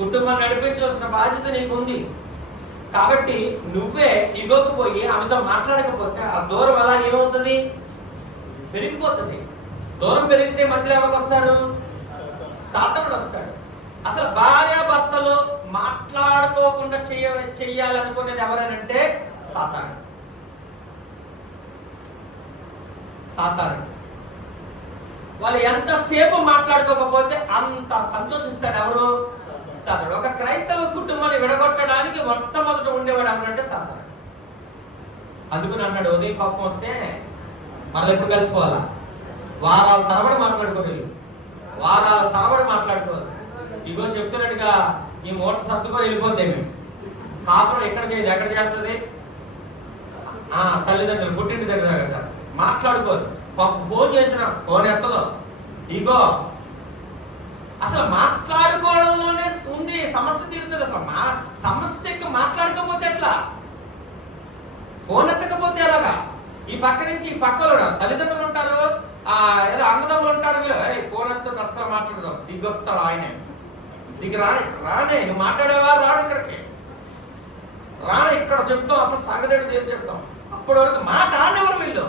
కుటుంబం నడిపించవలసిన బాధ్యత నీకుంది. కాబట్టి నువ్వే ఇగోకపోయి ఆమెతో మాట్లాడకపోతే ఆ దూరం ఎలా ఏమవుతుంది? పెరిగిపోతుంది. దూరం పెరిగితే మధ్యలో ఎవరికి వస్తారు? సాతానుడు వస్తాడు. అసలు భార్యాభర్తలు మాట్లాడుకోకుండా చెయ్యాలనుకునేది ఎవరనంటే సాతానుడు. వాళ్ళు ఎంతసేపు మాట్లాడుకోకపోతే అంత సంతోషిస్తాడు. ఎవరు? సాతానుడు. ఒక క్రైస్తవ కుటుంబాన్ని విడగొట్టడానికి మొట్టమొదట ఉండేవాడు ఎవరంటే సాతానుడు. అందుకని అన్నాడు, ఉదయం కోపం వస్తే మళ్ళీ ఎప్పుడు కలిసిపోవాలా? వారాల తరబడి మాట్లాడుకోరు, వారాల తరబడి మాట్లాడుకోరు. ఇగో చెప్తున్నట్టుగా ఈ మూట సర్దుకొని వెళ్ళిపోతే మేము కాపురం ఎక్కడ చేయదు, ఎక్కడ చేస్తుంది? తల్లిదండ్రులు పుట్టింటి దగ్గర చేస్తుంది. మాట్లాడుకోరు. ఫోన్ చేసినా ఫోన్ ఎత్తదో. ఇగో అసలు మాట్లాడుకోవడంలోనే ఉంది సమస్య తీరుతుంది. అసలు సమస్యకి మాట్లాడుకోకపోతే ఎట్లా? ఫోన్ ఎత్తకపోతే ఎలాగా? ఈ పక్క నుంచి ఈ పక్కలో తల్లిదండ్రులు ఉంటారు, ఏదో అన్నదమ్ములు ఉంటారు, వీళ్ళు ఫోన్ ఎత్త అసలు మాట్లాడదు. దిగొస్తాడు ఆయనే, దిగి రానే నువ్వు మాట్లాడేవా? రాడు ఇక్కడికి, రానే ఇక్కడ చెప్తాం, అసలు సంగతి తీరు చెప్తాం. అప్పటి వరకు మాట ఆడేవారు వీళ్ళు.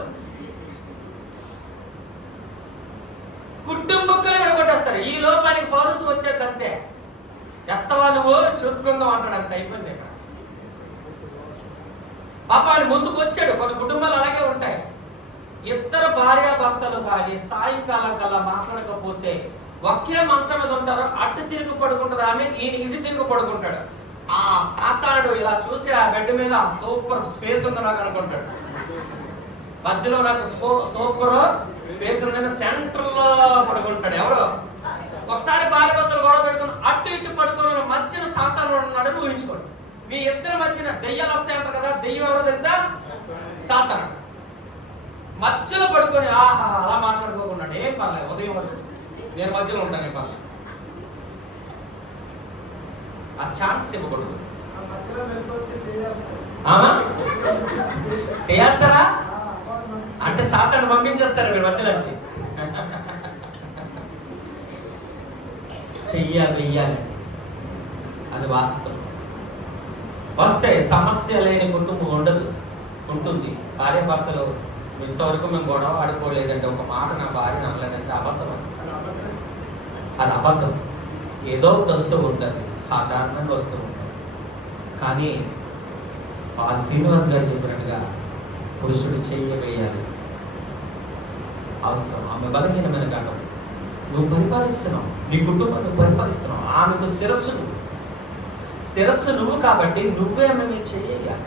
కుటుంబకులే విడగొట్టేస్తారు. ఈ లోపానికి పౌరుషు వచ్చేది అంతే. ఎత్తవా నువ్వు చూసుకుందాం అంటాడు, అంత అయిపోయింది. ఇక్కడ పాప ఆయన ముందుకు వచ్చాడు. కొన్ని కుటుంబాలు అలాగే ఉంటాయి. ఇద్దరు భార్యాభర్తలు కానీ సాయంకాలం కల్లా మాట్లాడకపోతే ఒకే మంచం మీద ఉంటారు. అటు తిరిగి పడుకుంటారు ఆమె, ఈయన ఇటు తిరిగి పడుకుంటాడు. ఆ సాతానుడు ఇలా చూసి ఆ బెడ్ మీద సూపర్ స్పేస్ ఉంది నాకు అనుకుంటాడు. మధ్యలో నాకు సూపర్ స్పేస్ ఉందని సెంటర్ లో పడుకుంటాడు. ఎవరు? ఒకసారి భార్యాభర్తలు గొడవ పెట్టుకుని అటు ఇటు పడుకుని మధ్యన సాతానుడు ఉన్నాడని ఊహించుకోండి. మీ ఇద్దరి మధ్యన దెయ్యాలు వస్తాయంటారు కదా, దెయ్యం ఎవరో తెలుసా? సాతానుడు. మధ్యలో పడుకొని అలా మాట్లాడుకోకుండా ఏం పర్లేదు, ఉదయం వరకు నేను మధ్యలో ఉంటాను, ఏం పర్లేదు. ఆ ఛాన్స్ ఇవ్వకూడదు. చేస్తారా అంటే సాతాను పంపించేస్తారు మీరు మధ్యలోంచి. వెయ్యాలి, అది వాస్తవం. వస్తే సమస్య లేని కుటుంబం ఉంటుంది. భార్యాభర్తలు ఇంతవరకు మేము గొడవ ఆడుకోలేదంటే, ఒక మాట నా భార్యను అనలేదంటే అబద్ధం. అది అబద్ధం. ఏదో ఒకటి వస్తూ ఉంటుంది, సాధారణంగా వస్తూ ఉంటుంది. కానీ ఆ శ్రీనివాస్ గారు చెప్పినట్టుగా పురుషుడు చెయ్యి వేయాలి, అవసరం. ఆమె బలహీనమైన ఘటన. నువ్వు పరిపాలిస్తున్నావు, నీ కుటుంబం నువ్వు పరిపాలిస్తున్నావు. ఆమెకు శిరస్సు నువ్వు కాబట్టి నువ్వే ఆమె మీద చెయ్యాలి.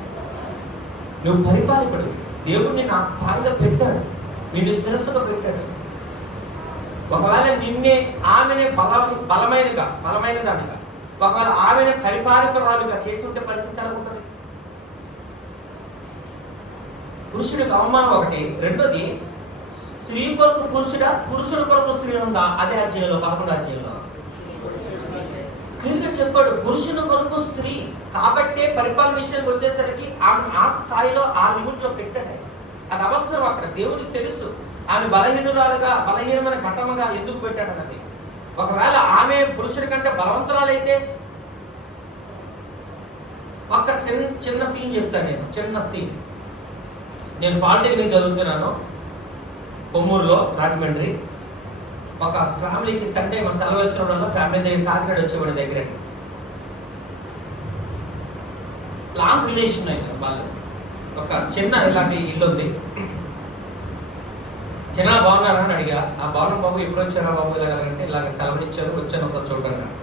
నువ్వు పరిపాలకుడు. దేవుడు నిన్ను ఆ స్థాయిలో పెట్టాడు, నిన్ను శిరస్సుగా పెట్టాడు. ఒకవేళ ఆమెనే బలమైన దానిగా, ఒకవేళ ఆమెనే పరిపాలకురాలుగా చేసి ఉంటే పరిస్థితి ఎలా ఉంటుంది? పురుషుడికి అవమానం ఒకటి. రెండోది, స్త్రీ కొరకు పురుషుడి కొరకు స్త్రీ ఉందా? అదే అధ్యాయంలో 11వ అధ్యాయంలో క్లియర్గా చెప్పాడు, పురుషుని కొరకు స్త్రీ. కాబట్టే పరిపాలన విషయానికి వచ్చేసరికి ఆమె ఆ స్థాయిలో, ఆ లిమిట్లో పెట్టాడు. అది అవసరం. అక్కడ దేవుడికి తెలుసు ఆమె బలహీనమైన ఘటనగా ఎందుకు పెట్టాడు అన్నది. ఒకవేళ ఆమె పురుషుడి కంటే బలవంతురాలైతే, ఒక్క చిన్న సీన్ చెప్తాను నేను. చిన్న సీన్. నేను పాలిటెక్నిక్ చదువుతున్నాను కొమ్మూరులో, రాజమండ్రి. ఒక ఫ్యామిలీకి సండే మా సెలవు వచ్చిన వల్ల ఫ్యామిలీ దగ్గర కాకినాడ వచ్చేవాడి దగ్గర లాంగ్ రిలేషన్ అయితే వాళ్ళు. ఒక చిన్న ఇలాంటి ఇల్లు ఉంది. చిన్న బాగున్నారా అని అడిగా. ఆ బాగున్నా బాబు, ఎప్పుడు వచ్చారా బాబు ఇలాగంటే, ఇలాగ సెలవులు ఇచ్చారు, వచ్చాను ఒకసారి చూడడానికి.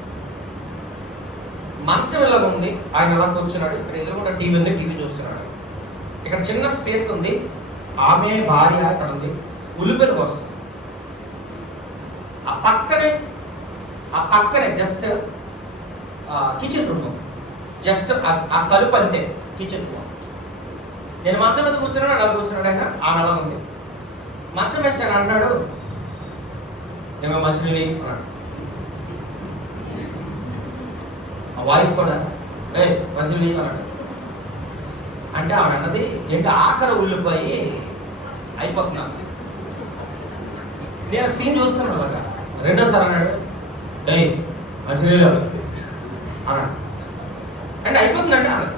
మంచం ఇలాగ ఉంది, ఆయన ఎలా కూర్చున్నాడు. ఇక్కడ ఎదురుకుండా టీవీ ఉంది, టీవీ చూస్తున్నాడు. ఇక్కడ చిన్న స్పేస్ ఉంది, ఆమె భార్య ఇక్కడ ఉంది, ఉల్లిపెరు కోసం. ఆ పక్కనే జస్ట్ కిచెన్ రూమ్, జస్ట్ ఆ కలుపు అంతే కిచెన్ రూమ్. నేను మంచం మీద కూర్చున్నాడు, అలా కూర్చున్నాడు ఆయన. ఆమె అలా ఉంది. మంచం వచ్చాను అన్నాడు, ఏమో మంచినీళ్ళు అన్నాడు. ఆ వాయిస్ కూడా మంచినీళ్ళు అన్నాడు. అంటే ఆమె అన్నది, ఏంటి ఆఖరి ఉల్లిపోయి అయిపోతున్నాను. నేను సీన్ చూస్తున్నాను అలాగా. రెండోసారి అన్నాడు, మంచినీళ్ళు అన్నాడు. అంటే అయిపోతుందండి అన్నది.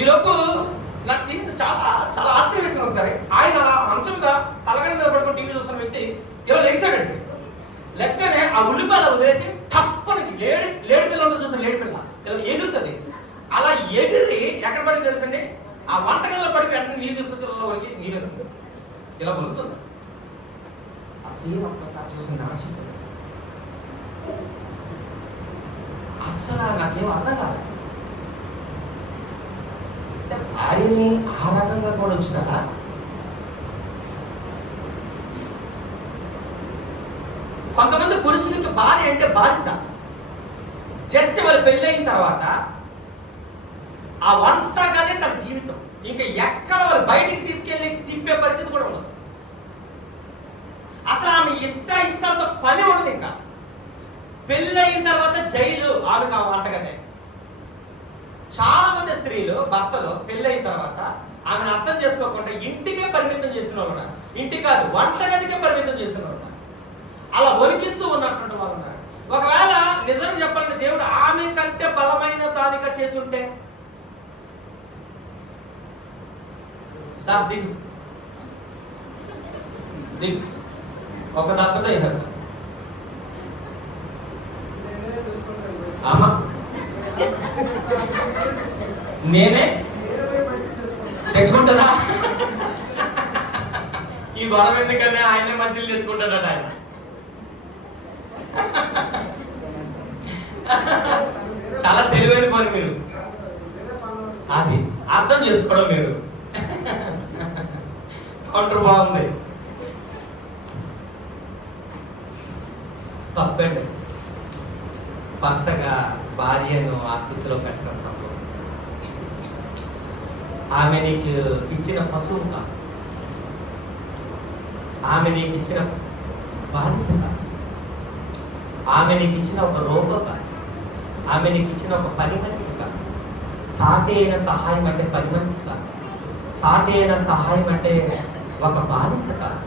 ఈలోపు నా సీన్ చాలా చాలా ఆశ్చర్యం వేసింది. ఒకసారి ఆయన అలా మంచం మీద తలగడ మీద పడుకుని టీవీ చూస్తున్న వ్యక్తి ఇలా లేచాడండి. లెక్కనే ఆ ఉల్లిపాయలు వదిలేసి తప్పని లేడి పిల్ల ఉంటుంది చూసాను, లేడి పిల్ల ఇలా ఎగురుతుంది. అలా ఎగిరి ఎక్కడ పడింది తెలుసండి? ఆ వంటగల్లో పడి వెంటనే నీళ్ళు తీసుకొచ్చి నీళ్ళు వేస్తుంది. ఇలా బతుకుతుంది. ఆ సీన్ ఒక్కసారి చూసి నాచిపోయింది. అస్సలు నాకేం అర్థం కాదు. అంటే భార్యని ఆ రకంగా కూడా వచ్చినారా? కొంతమంది పురుషులకి భార్య అంటే బానిస. జస్ట్ వాళ్ళు పెళ్ళైన తర్వాత ఆ వంటగానే తన జీవితం. ఇంకా ఎక్కడ వాళ్ళు బయటికి తీసుకెళ్ళి తిప్పే పరిస్థితి కూడా ఉండదు. అసలు ఆమె ఇష్టాలతో పని ఉండదు. ఇంకా పెళ్ళయిన తర్వాత జైలు ఆమెకు ఆ వంటగదే. చాలా మంది స్త్రీలు భర్తలు పెళ్ళయిన తర్వాత ఆమెను అర్థం చేసుకోకుండా ఇంటికే పరిమితం చేసిన వాళ్ళు ఉన్నారు. ఇంటి కాదు, వంటగదికే పరిమితం చేసిన వాళ్ళు ఉన్నారు. అలా వణికిస్తూ ఉన్నటువంటి వాళ్ళు ఉన్నారు. ఒకవేళ నిజంగా చెప్పాలంటే దేవుడు ఆమె కంటే బలమైన దానిగా చేసి ఉంటే, దిగు ఒక దెబ్బతో వేసేస్తాం. ఆమా నేనే తెచ్చుకుంటుందా? ఈ గొడవ ఎందుకనే ఆయనే మంచిలు తెచ్చుకుంటాడట ఆయన. చాలా తెలివైన పని మీరు. అది అర్థం చేసుకోవడం మీరు. కౌంటర్ బాగుంది. తప్పండి. భర్తగా భార్యను ఆ స్థితిలో పెట్టడం తప్పు. ఆమె నీకు ఇచ్చిన పశువు కాదు, ఆమె నీకు ఇచ్చిన బానిస కాదు, ఆమె నీకు ఇచ్చిన ఒక రోబో కాదు, ఆమె నీకు ఇచ్చిన ఒక పని మనిషి కాదు. సాటి అయిన సహాయం అంటే పని మనిషి కాదు, సాటి అయిన సహాయం అంటే ఒక బానిస కాదు.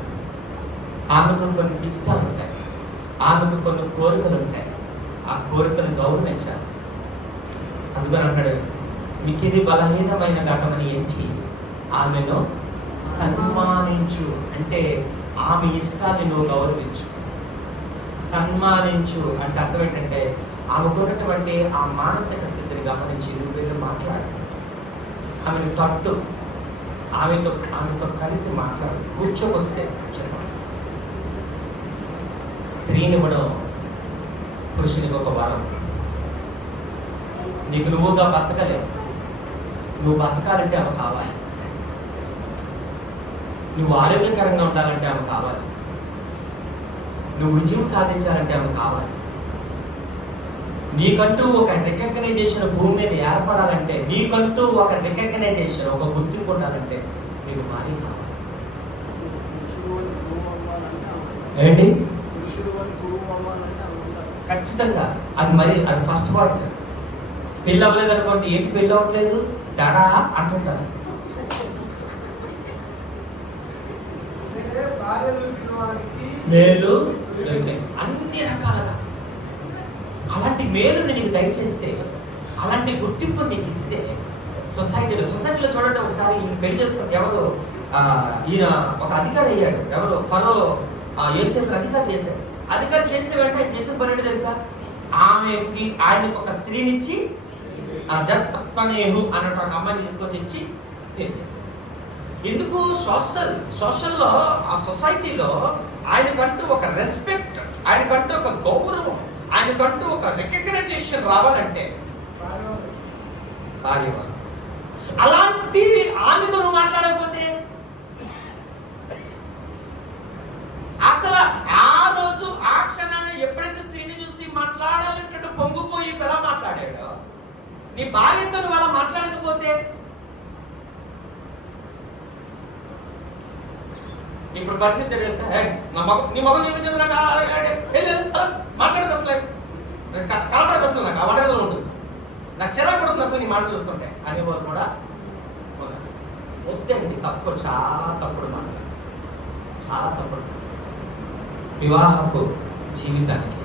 ఆమెకు కొన్ని ఇష్టాలు ఉంటాయి, ఆమెకు కొన్ని కోరికలు ఉంటాయి. ఆ కోరికను గౌరవించాలి. అందుకని అంటాడు, మీకు ఇది బలహీనమైన ఘటమని ఎంచి ఆమెను సన్మానించు. అంటే ఆమె ఇష్టాన్ని నువ్వు గౌరవించు. సన్మానించు అంటే అర్థం ఏంటంటే ఆమెకున్నటువంటి ఆ మానసిక స్థితిని గమనించి నువ్వు వెళ్ళి మాట్లాడు. ఆమెను తట్టు, ఆమెతో కలిసి మాట్లాడు, కూర్చోకొస్తే కూర్చోవాలి. స్త్రీనివ్వడం పురుషునికి ఒక వరం. నీకు నువ్వుగా బతకలేవు. నువ్వు బతకాలంటే ఆమె కావాలి. నువ్వు ఆరోగ్యకరంగా ఉండాలంటే ఆమె కావాలి. నువ్వు విజయం సాధించాలంటే ఆమె కావాలి. నీకంటూ ఒక రికగ్నైజేషన్ భూమి మీద ఏర్పడాలంటే, నీకంటూ ఒక రికగ్నైజేషన్, ఒక గుర్తింపు ఉండాలంటే నీకు భార్య కావాలి. ఏంటి? ఖచ్చితంగా అది ఫస్ట్ పాయింట్. పెళ్ళి అవ్వలేదు అనుకోండి, ఏంటి పెళ్ళి అవ్వట్లేదు తేడా అంటుంటారు. మేలు అన్ని రకాలుగా అలాంటి మేలుని నీకు దయచేస్తే, అలాంటి గుర్తింపు నీకు ఇస్తే, సొసైటీలో చూడండి. ఒకసారి పెళ్లి చేసుకుని ఎవరు ఈయన ఒక అధికారి అయ్యాడు. ఎవరు? ఫరో యోసేపుని అధికారి చేశాడు. అధికారి చేసిన వెంటనే చేసిన పని ఏంటి తెలుసా? ఆయనకి ఒక స్త్రీనిచ్చి జత్పనేహు అన్నట్టు ఒక అమ్మాయిని తీసుకొచ్చి ఇచ్చి పెళ్లి చేశాడు. ఎందుకు? సోషల్లో ఆ సొసైటీలో ఆయనకంటూ ఒక రెస్పెక్ట్, ఆయనకంటూ ఒక గౌరవం, ఆయనకంటూ ఒక రికగ్నైజేషన్ రావాలంటే కార్యవల్ల. అలాంటివి ఆమెతో నువ్వు మాట్లాడకపోతే, అసలు ఆ రోజు ఆ క్షణాన్ని ఎప్పుడైతే స్త్రీని చూసి మాట్లాడాలంటే పొంగిపోయి ఎలా మాట్లాడాడో, నీ భార్యతో నువ్వు అలా మాట్లాడకపోతే, ఇప్పుడు పరిస్థితి తెలుసా? నీ మొగలు చూపించదు నాకు మాట్లాడదు, అసలు కలపడదు, అసలు నాకు ఆ వంటగదిలో ఉంటుంది, నాకు చిరాకు పడుతుంది అసలు నీ మాటలు చూస్తుంటే అనేవాళ్ళు కూడా వద్దండి. తప్పు, చాలా తప్పుడు మాట్లాడు, చాలా తప్పుడు. వివాహపు జీవితానికి,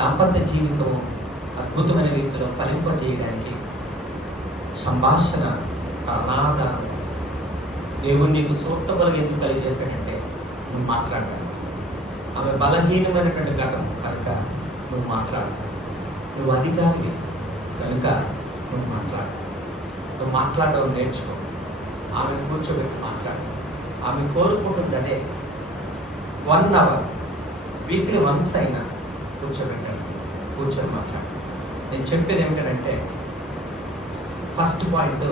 దాంపత్య జీవితం అద్భుతమైన రీతిలో ఫలింపజేయడానికి సంభాషణ అనాధారం. దేవుడు నీకు సూటబుల్గా ఎందుకు కలిగేశాడంటే నువ్వు మాట్లాడడానికి. ఆమె బలహీనమైనటువంటి ఘటన కనుక నువ్వు మాట్లాడాలి. నువ్వు అధికారివి కనుక నువ్వు మాట్లాడాలి. నువ్వు మాట్లాడడం నేర్చుకో. ఆమెను కూర్చోబెట్టి మాట్లాడు. ఆమె కోరుకుంటుంది అదే. 1 hour వీక్లీ వన్స్ అయినా కూర్చోబెట్టాడు, కూర్చొని మాట్లాడు. నేను చెప్పేది ఏమిటంటే, ఫస్ట్ పాయింట్,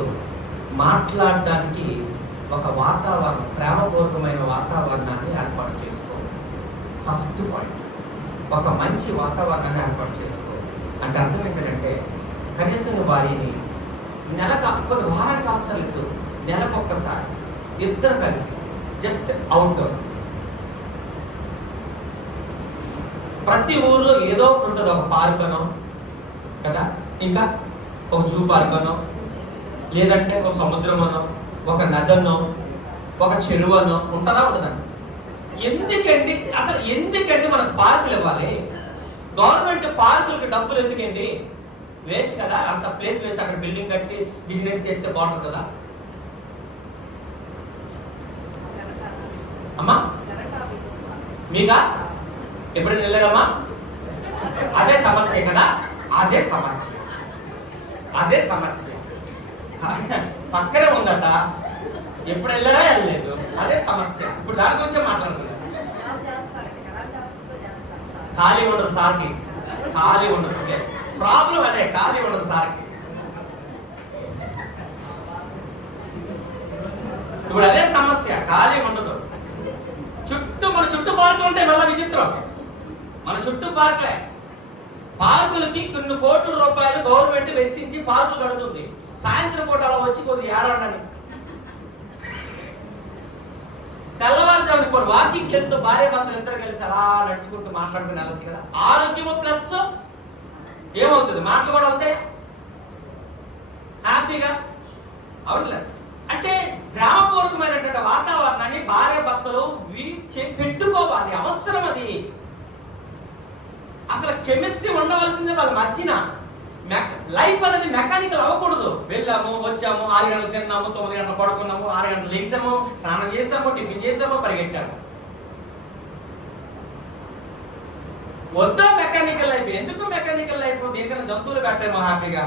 మాట్లాడడానికి ఒక వాతావరణం, ప్రేమపూర్వకమైన వాతావరణాన్ని ఏర్పాటు చేసుకో. ఫస్ట్ పాయింట్, ఒక మంచి వాతావరణాన్ని ఏర్పాటు చేసుకో. అంటే అర్థం ఏంటంటే, కనీసం వారిని కొన్ని వారానికి అవసరం లేదు, నెలకొక్కసారి ఇద్దరు కలిసి జస్ట్ అవుట్డోర్. ప్రతి ఊర్లో ఏదో ఒకటి ఉంటుంది. ఒక పార్క్ అనో కదా, ఇంకా ఒక జూ పార్క్ అనో, లేదంటే ఒక సముద్రం అనో, ఒక నదనో, ఒక చెరువు అనో ఉంటుందా? ఉండదండి. ఎందుకండి మనకు పార్కులు ఇవ్వాలి? గవర్నమెంట్ పార్కులకి డబ్బులు ఎందుకండి? వేస్ట్ కదా, అంత ప్లేస్ వేస్ట్. అక్కడ బిల్డింగ్ కట్టి బిజినెస్ చేస్తే బాగుంటుంది కదా. అమ్మా మీకా ఎప్పుడైనా వెళ్ళారమ్మా? అదే సమస్య కదా, అదే సమస్య. పక్కనే ఉందట, ఎప్పుడు వెళ్ళారా? వెళ్ళలేదు, అదే సమస్య. ఇప్పుడు దాని గురించే మాట్లాడుతున్నారు. ఖాళీ ఉండదు సార్కి, ఖాళీ ఉండదు. ఓకే, ప్రాబ్లం అదే, ఖాళీ ఉండదు సార్కి. ఇప్పుడు అదే సమస్య, ఖాళీ ఉండదు. మన చుట్టూ పార్కులు ఉంటాయి. మళ్ళీ విచిత్రం, మన చుట్టూ పార్కులకి కొన్ని కోట్ల రూపాయలు గవర్నమెంట్ వెచ్చించి పార్కులు కడుతుంది. సాయంత్రం పూట అలా వచ్చి కొద్ది ఏడాడని, తెల్లవారుజామున కొన్ని వాకింగ్ వెళ్తూ భార్య భర్తలు ఇద్దరు కలిసి అలా నడుచుకుంటూ మాట్లాడుకుని వెళ్ళచ్చు కదా. ఆరోగ్యము ప్లస్ ఏమవుతుంది? మాటలు కూడా అవుతాయి హ్యాపీగా. అవునులే, అంటే గ్రామపూర్వకమైనటువంటి వాతావరణాన్ని భార్య భర్తలు పెట్టుకోవాలి, అవసరం అది. అసలు కెమిస్ట్రీ ఉండవలసిందే వాళ్ళ మధ్యన. లైఫ్ అనేది మెకానికల్ అవ్వకూడదు. వెళ్ళాము, వచ్చాము, 6 గంటలు తిన్నాము, 9 గంటలు పడుకున్నాము, 6 గంటలు లేచాము, స్నానం చేసాము, టిఫిన్ చేసాము, పరిగెట్టాము. వద్దా మెకానికల్ లైఫ్? ఎందుకు మెకానికల్ లైఫ్? దీనికన్నా జంతువులు కట్టాము హ్యాపీగా.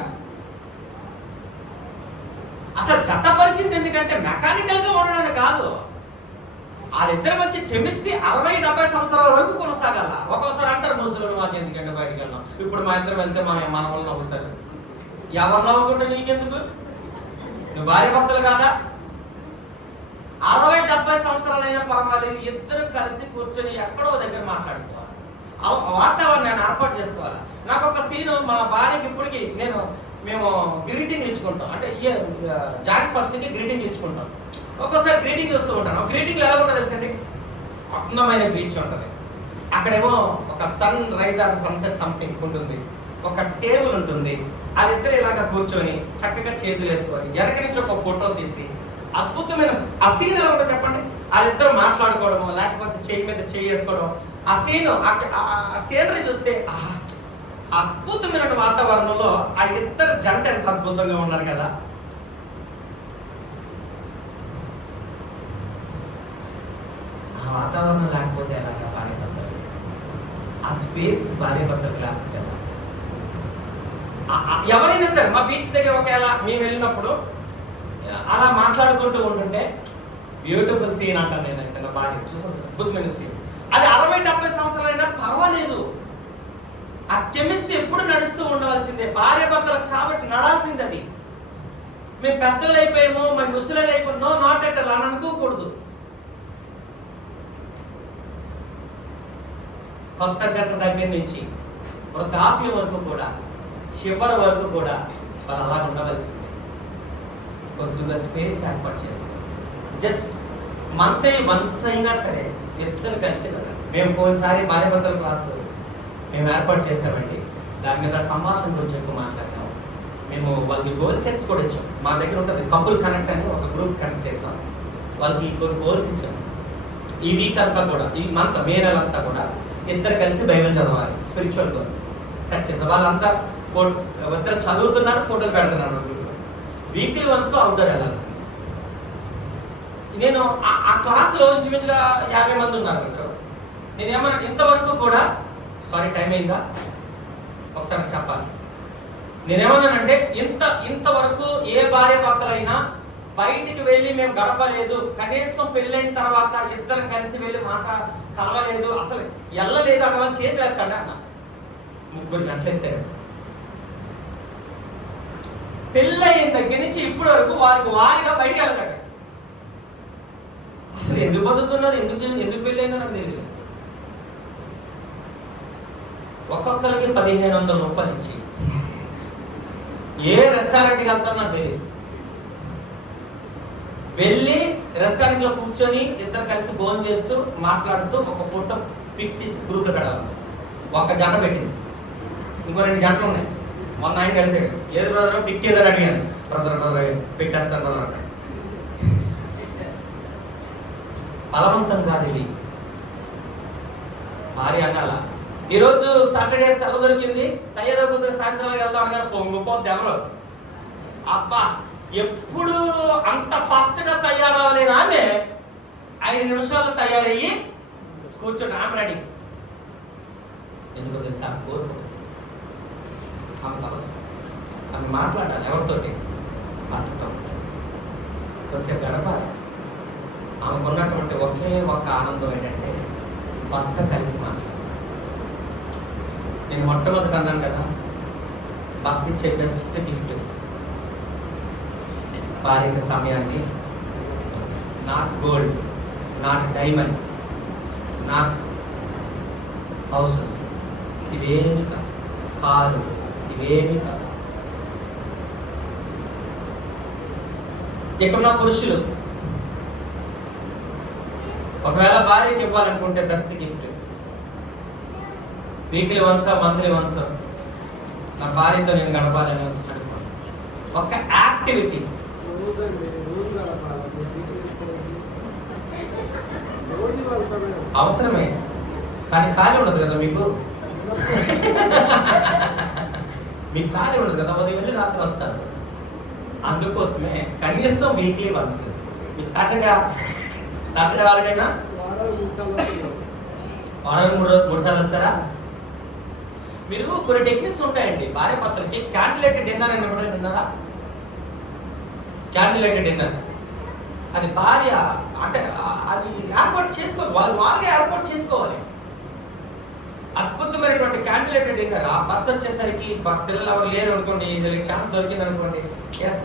అసలు జతపరిచింది ఎందుకంటే మెకానికల్గా ఉండడానికి కాదు. వాళ్ళిద్దరి మధ్య కెమిస్ట్రీ 60-70 సంవత్సరాల వరకు కొనసాగాల. ఒక్కోసారి అంటారు ముసలు మాకు ఎందుకంటే బయటికి వెళ్ళాం, ఇప్పుడు మా ఇద్దరం వెళ్తే మన వాళ్ళు నవ్వుతారు. ఎవరు నవ్వుకుంటే నీకెందుకు? నువ్వు భార్య భర్తలు కాదా? 60-70 సంవత్సరాలైనా పర్వాలేదు, ఇద్దరు కలిసి కూర్చొని ఎక్కడో దగ్గర మాట్లాడుకోవాలి, వాతావరణాన్ని ఏర్పాటు చేసుకోవాలి. నాకు ఒక సీను, మా భార్యకి ఇప్పటికి మేము గ్రీటింగ్ ఇచ్చుకుంటాం, అంటే జాన్ ఫస్ట్కి గ్రీటింగ్ ఇచ్చుకుంటాం. ఒక్కోసారి గ్రీటింగ్ చూస్తూ ఉంటాను. గ్రీటింగ్ ఎలా ఉంటుంది తెలుసండి, అందమైన బీచ్ ఉంటుంది, అక్కడేమో ఒక sunrise or sunset something ఉంటుంది, ఒక టేబుల్ ఉంటుంది, వాళ్ళిద్దరు ఇలాగ కూర్చొని చక్కగా చేతులు వేసుకొని వెనక నుంచి ఒక ఫోటో తీసి అద్భుతమైన ఆ సీన్ ఎలా ఉంటుందో చెప్పండి. వాళ్ళిద్దరు మాట్లాడుకోవడము, లేకపోతే చెయ్యి మీద చెయ్యి వేసుకోవడం, ఆ సీన్ ఆ సీనరీ చూస్తే అద్భుతమైన వాతావరణంలో ఆ ఇద్దరు జంట ఎంత అద్భుతంగా ఉన్నారు కదా. ఆ వాతావరణం లేకపోతే ఎలాగా భార్య భర్తలు, ఆ స్పేస్ భార్య భర్తలకు లేకపోతే ఎలా? ఎవరైనా సరే మా బీచ్ దగ్గర ఒకవేళ మేము వెళ్ళినప్పుడు అలా మాట్లాడుకుంటూ ఉంటుంటే బ్యూటిఫుల్ సీన్ అంటాను నేనైతే. నా భార్య చూసాను, అద్భుతమైన సీన్. అది 60-70 సంవత్సరాలైనా పర్వాలేదు, ఆ కెమిస్ట్రీ ఎప్పుడు నడుస్తూ ఉండవలసిందే. భార్య భర్తలకు కాబట్టి నడాల్సింది అది. మేము పెద్దలు అయిపోయాము, మేము ముసలి అయిపోయాము, నో నాట్ ఎట్ అని అనుకోకూడదు. కొత్త జంట దగ్గర నుంచి వృద్ధాప్యం వరకు కూడా, చివరి వరకు కూడా వాళ్ళు అలా ఉండవలసిందే. కొద్దిగా స్పేస్ ఏర్పాటు చేసుకోండి. జస్ట్ మంత్లీ వన్స్ అయినా సరే ఇద్దరు కలిసి కదా. మేము పోయినసారి భార్య భర్తల క్లాసు మేము ఏర్పాటు చేసామండి. దాని మీద సంభాషణ గురించి ఎక్కువ మాట్లాడాము. మేము వాళ్ళకి గోల్ సెట్స్ కూడా ఇచ్చాం. మా దగ్గర ఉంటుంది కపుల్ కనెక్ట్ అని ఒక గ్రూప్ కనెక్ట్ చేసాం. వాళ్ళకి కొన్ని గోల్స్ ఇచ్చాం. ఈ వీక్ అంతా కూడా, ఈ మంత్ మే నెల అంతా కూడా ఇద్దరు కలిసి బైబిల్ చదవాలి, స్పిరిచువల్ గోల్ సెట్ చేసాం. వాళ్ళంతా ఇద్దరు చదువుతున్నారు, ఫోటోలు పెడుతున్నారు. వీక్లీ వన్స్ అవుట్డోర్ వెళ్ళాల్సింది. నేను ఆ క్లాసులో ఇంచుమించుగా 50 మంది ఉన్నారు ఇద్దరు. నేనేమన్నా ఇంతవరకు కూడా, సారీ టైం అయిందా ఒకసారి చెప్పాలి, నేనేమన్నానంటే ఇంతవరకు ఏ భార్య భర్తలైనా బయటికి వెళ్ళి మేము గడపలేదు, కనీసం పెళ్ళైన తర్వాత ఇద్దరు కలిసి వెళ్ళి కలవలేదు, అసలు వెళ్ళలేదు అన్న వాళ్ళు చేతులు ఎత్తండి అన్న. 3 జంటలు ఎత్తాడు. పెళ్ళైన దగ్గర నుంచి ఇప్పటి వరకు వారిగా బయటికి వెళ్తాడు. అసలు ఎందుకు బతుకుతున్నారు, ఎందుకు పెళ్ళైందో నాకు తెలియదు. ఒక్కొక్కరికి 1500 రూపాయలు ఇచ్చి ఏ రెస్టారెంట్కి వెళ్తారో నాకు తెలియదు. వెళ్ళి రెస్టారెంట్లో కూర్చొని ఇద్దరు కలిసి భోజనం చేస్తూ మాట్లాడుతూ ఒక ఫోటో పిక్ తీసి గ్రూప్లో పెడాలి. ఒక జంట పెట్టింది, ఇంకో 2 జంటలు ఉన్నాయి. మొన్న ఆయన కలిసాడు, ఏది బ్రదర్ పిక్ ఏదో అడిగాను, బ్రదర్ పెట్టేస్తాను బ్రదర్ అన్నాడు. బలవంతం కాదు ఇది, భార్య అనాల. ఈరోజు సాటర్డే సెలవు దొరికింది, తయారు కొద్దిగా సాయంత్రం వెళ్దాం అనగానే పొంగిపోద్ది ఎవరు. అబ్బా, ఎప్పుడు అంత ఫాస్ట్గా తయారవ్వలేని ఆమె 5 నిమిషాలు తయారయ్యి కూర్చోండి, ఆమె రెడీ. ఎందుకో తెలుసా, కోరుకుంటుంది. ఆమెకు అవసరం, ఆమె మాట్లాడాలి ఎవరితోటి, భర్తతో కొద్దిసేపు గడపాలి. ఆమెకున్నటువంటి ఒకే ఒక్క ఆనందం ఏంటంటే భర్త కలిసి మాట్లాడాలి. నేను మొట్టమొదటి అన్నాను కదా, భర్త ఇచ్చే బెస్ట్ గిఫ్ట్ భార్యక సమయాన్ని. Not gold, not diamond, not houses, ఇవేమి కాదు, కారు, ఇవేమి కాదు. ఇక్కడున్న పురుషులు ఒకవేళ భార్యకి ఇవ్వాలనుకుంటే best gift weekly once, monthly once నా భార్యతో నేను గడపాలని అనుకున్నాను. ఒక యాక్టివిటీ అవసరమే, కానీ ఖాళీ ఉండదు కదా మీకు. మీకు ఖాళీ ఉండదు కదా, ఉదయం వెళ్ళి రాత్రి వస్తారు. అందుకోసమే కనీసం వీక్లీ వన్స్. మీకు సాటర్డే వాళ్ళకైనా వారానికి 3 సార్లు వస్తారా? మీరు కొన్ని టెక్నిక్స్ ఉంటాయండి భార్య భర్తలకి. క్యాండిల్ డిన్నర్ అని కూడా విన్నారా? Candle lighted dinner. అది భార్య అంటే అది ఏర్పాటు చేసుకోవాలి, వాళ్ళగా ఏర్పాటు చేసుకోవాలి. అద్భుతమైనటువంటి క్యాండిల్ లైటెడ్ డిన్నర్. ఆ భర్త వచ్చేసరికి పిల్లలు ఎవరు లేరు అనుకోండి, వీళ్ళకి ఛాన్స్ దొరికింది అనుకోండి, ఎస్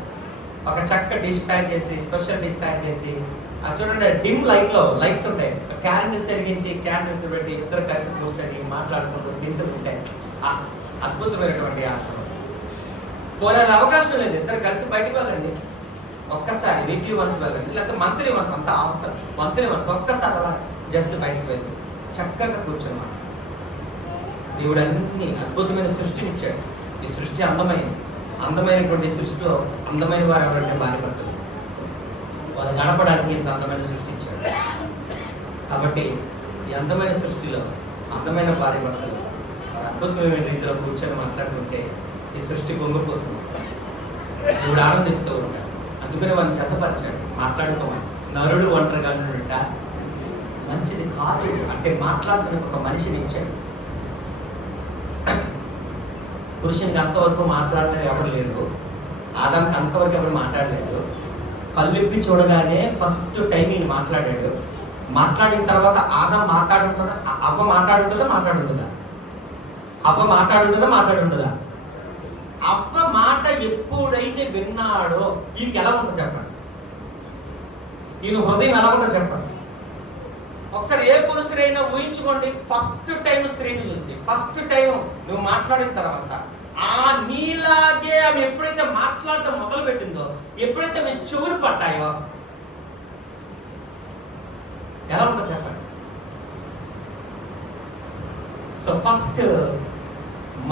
ఒక చక్క డిష్ తయారు చేసి, స్పెషల్ డిష్ తయారు చేసి, అది చూడండి డిమ్ లైట్స్ ఉంటాయి, క్యాండిల్స్ వెలిగించి క్యాండిల్స్ పెట్టి ఇద్దరు కలిసి కూర్చొని మాట్లాడుకుంటూ తింటూ ఉంటాయి. అద్భుతమైనటువంటి ఆనందం. పోనీ అది అవకాశం లేదు, ఇద్దరు కలిసి బయటకు వెళ్ళండి, ఒక్కసారి వీక్లీ వన్స్ వెళ్ళండి, లేకపోతే మంత్లీ వన్స్, అంత అవసరం మంత్లీ వన్స్ ఒక్కసారి అలా జస్ట్ బయటకు వెళ్ళి చక్కగా కూర్చొని మాట్లాడు. దేవుడు అన్ని అద్భుతమైన సృష్టిని ఇచ్చాడు. ఈ సృష్టి అందమైనటువంటి సృష్టిలో అందమైన వారు ఎవరంటే భార్య భర్తలు. వాళ్ళు గడపడానికి ఇంత అందమైన సృష్టి ఇచ్చాడు. కాబట్టి ఈ అందమైన సృష్టిలో అందమైన భార్య భర్తలు వారు అద్భుతమైన రీతిలో కూర్చొని మాట్లాడుకుంటే ఈ సృష్టి పొంగిపోతుంది. దేవుడు ఆనందిస్తూ ఉంటాడు. అందుకనే వారిని చెత్తపరిచాడు, మాట్లాడుకోమని. నరుడు ఒంటరిగా ఉన్నట మంచిది కాదు అంటే మాట్లాడడానికి ఒక మనిషిని ఇచ్చాడు. పురుషునికి అంతవరకు మాట్లాడలేదు ఎవరు లేరు, ఆదాంకి అంతవరకు ఎవరు మాట్లాడలేదు. కళ్ళిప్పి చూడగానే ఫస్ట్ టైం ఈయన మాట్లాడాడు. మాట్లాడిన తర్వాత ఆదాం మాట్లాడుంటుందా, అవ్వ మాట్లాడుంటుందా, మాట్లాడుంటుందా? అవ్వ మాట ఎప్పుడైతే విన్నాడో ఈయనకి ఎలా ఉంటుందో చెప్పండి, ఈయన హృదయం ఎలా ఉంటుందో చెప్పండి. ఒకసారి ఏ పురుషుడైనా ఊహించుకోండి, ఫస్ట్ టైం స్త్రీని చూసి, ఫస్ట్ టైం నువ్వు మాట్లాడిన తర్వాత నీలాగే ఆమె ఎప్పుడైతే మాట్లాడటం మొదలు పెట్టిందో, ఎప్పుడైతే ఆమె చెవులు పట్టాయో ఎలా ఉంటుందో చెప్పండి. సో ఫస్ట్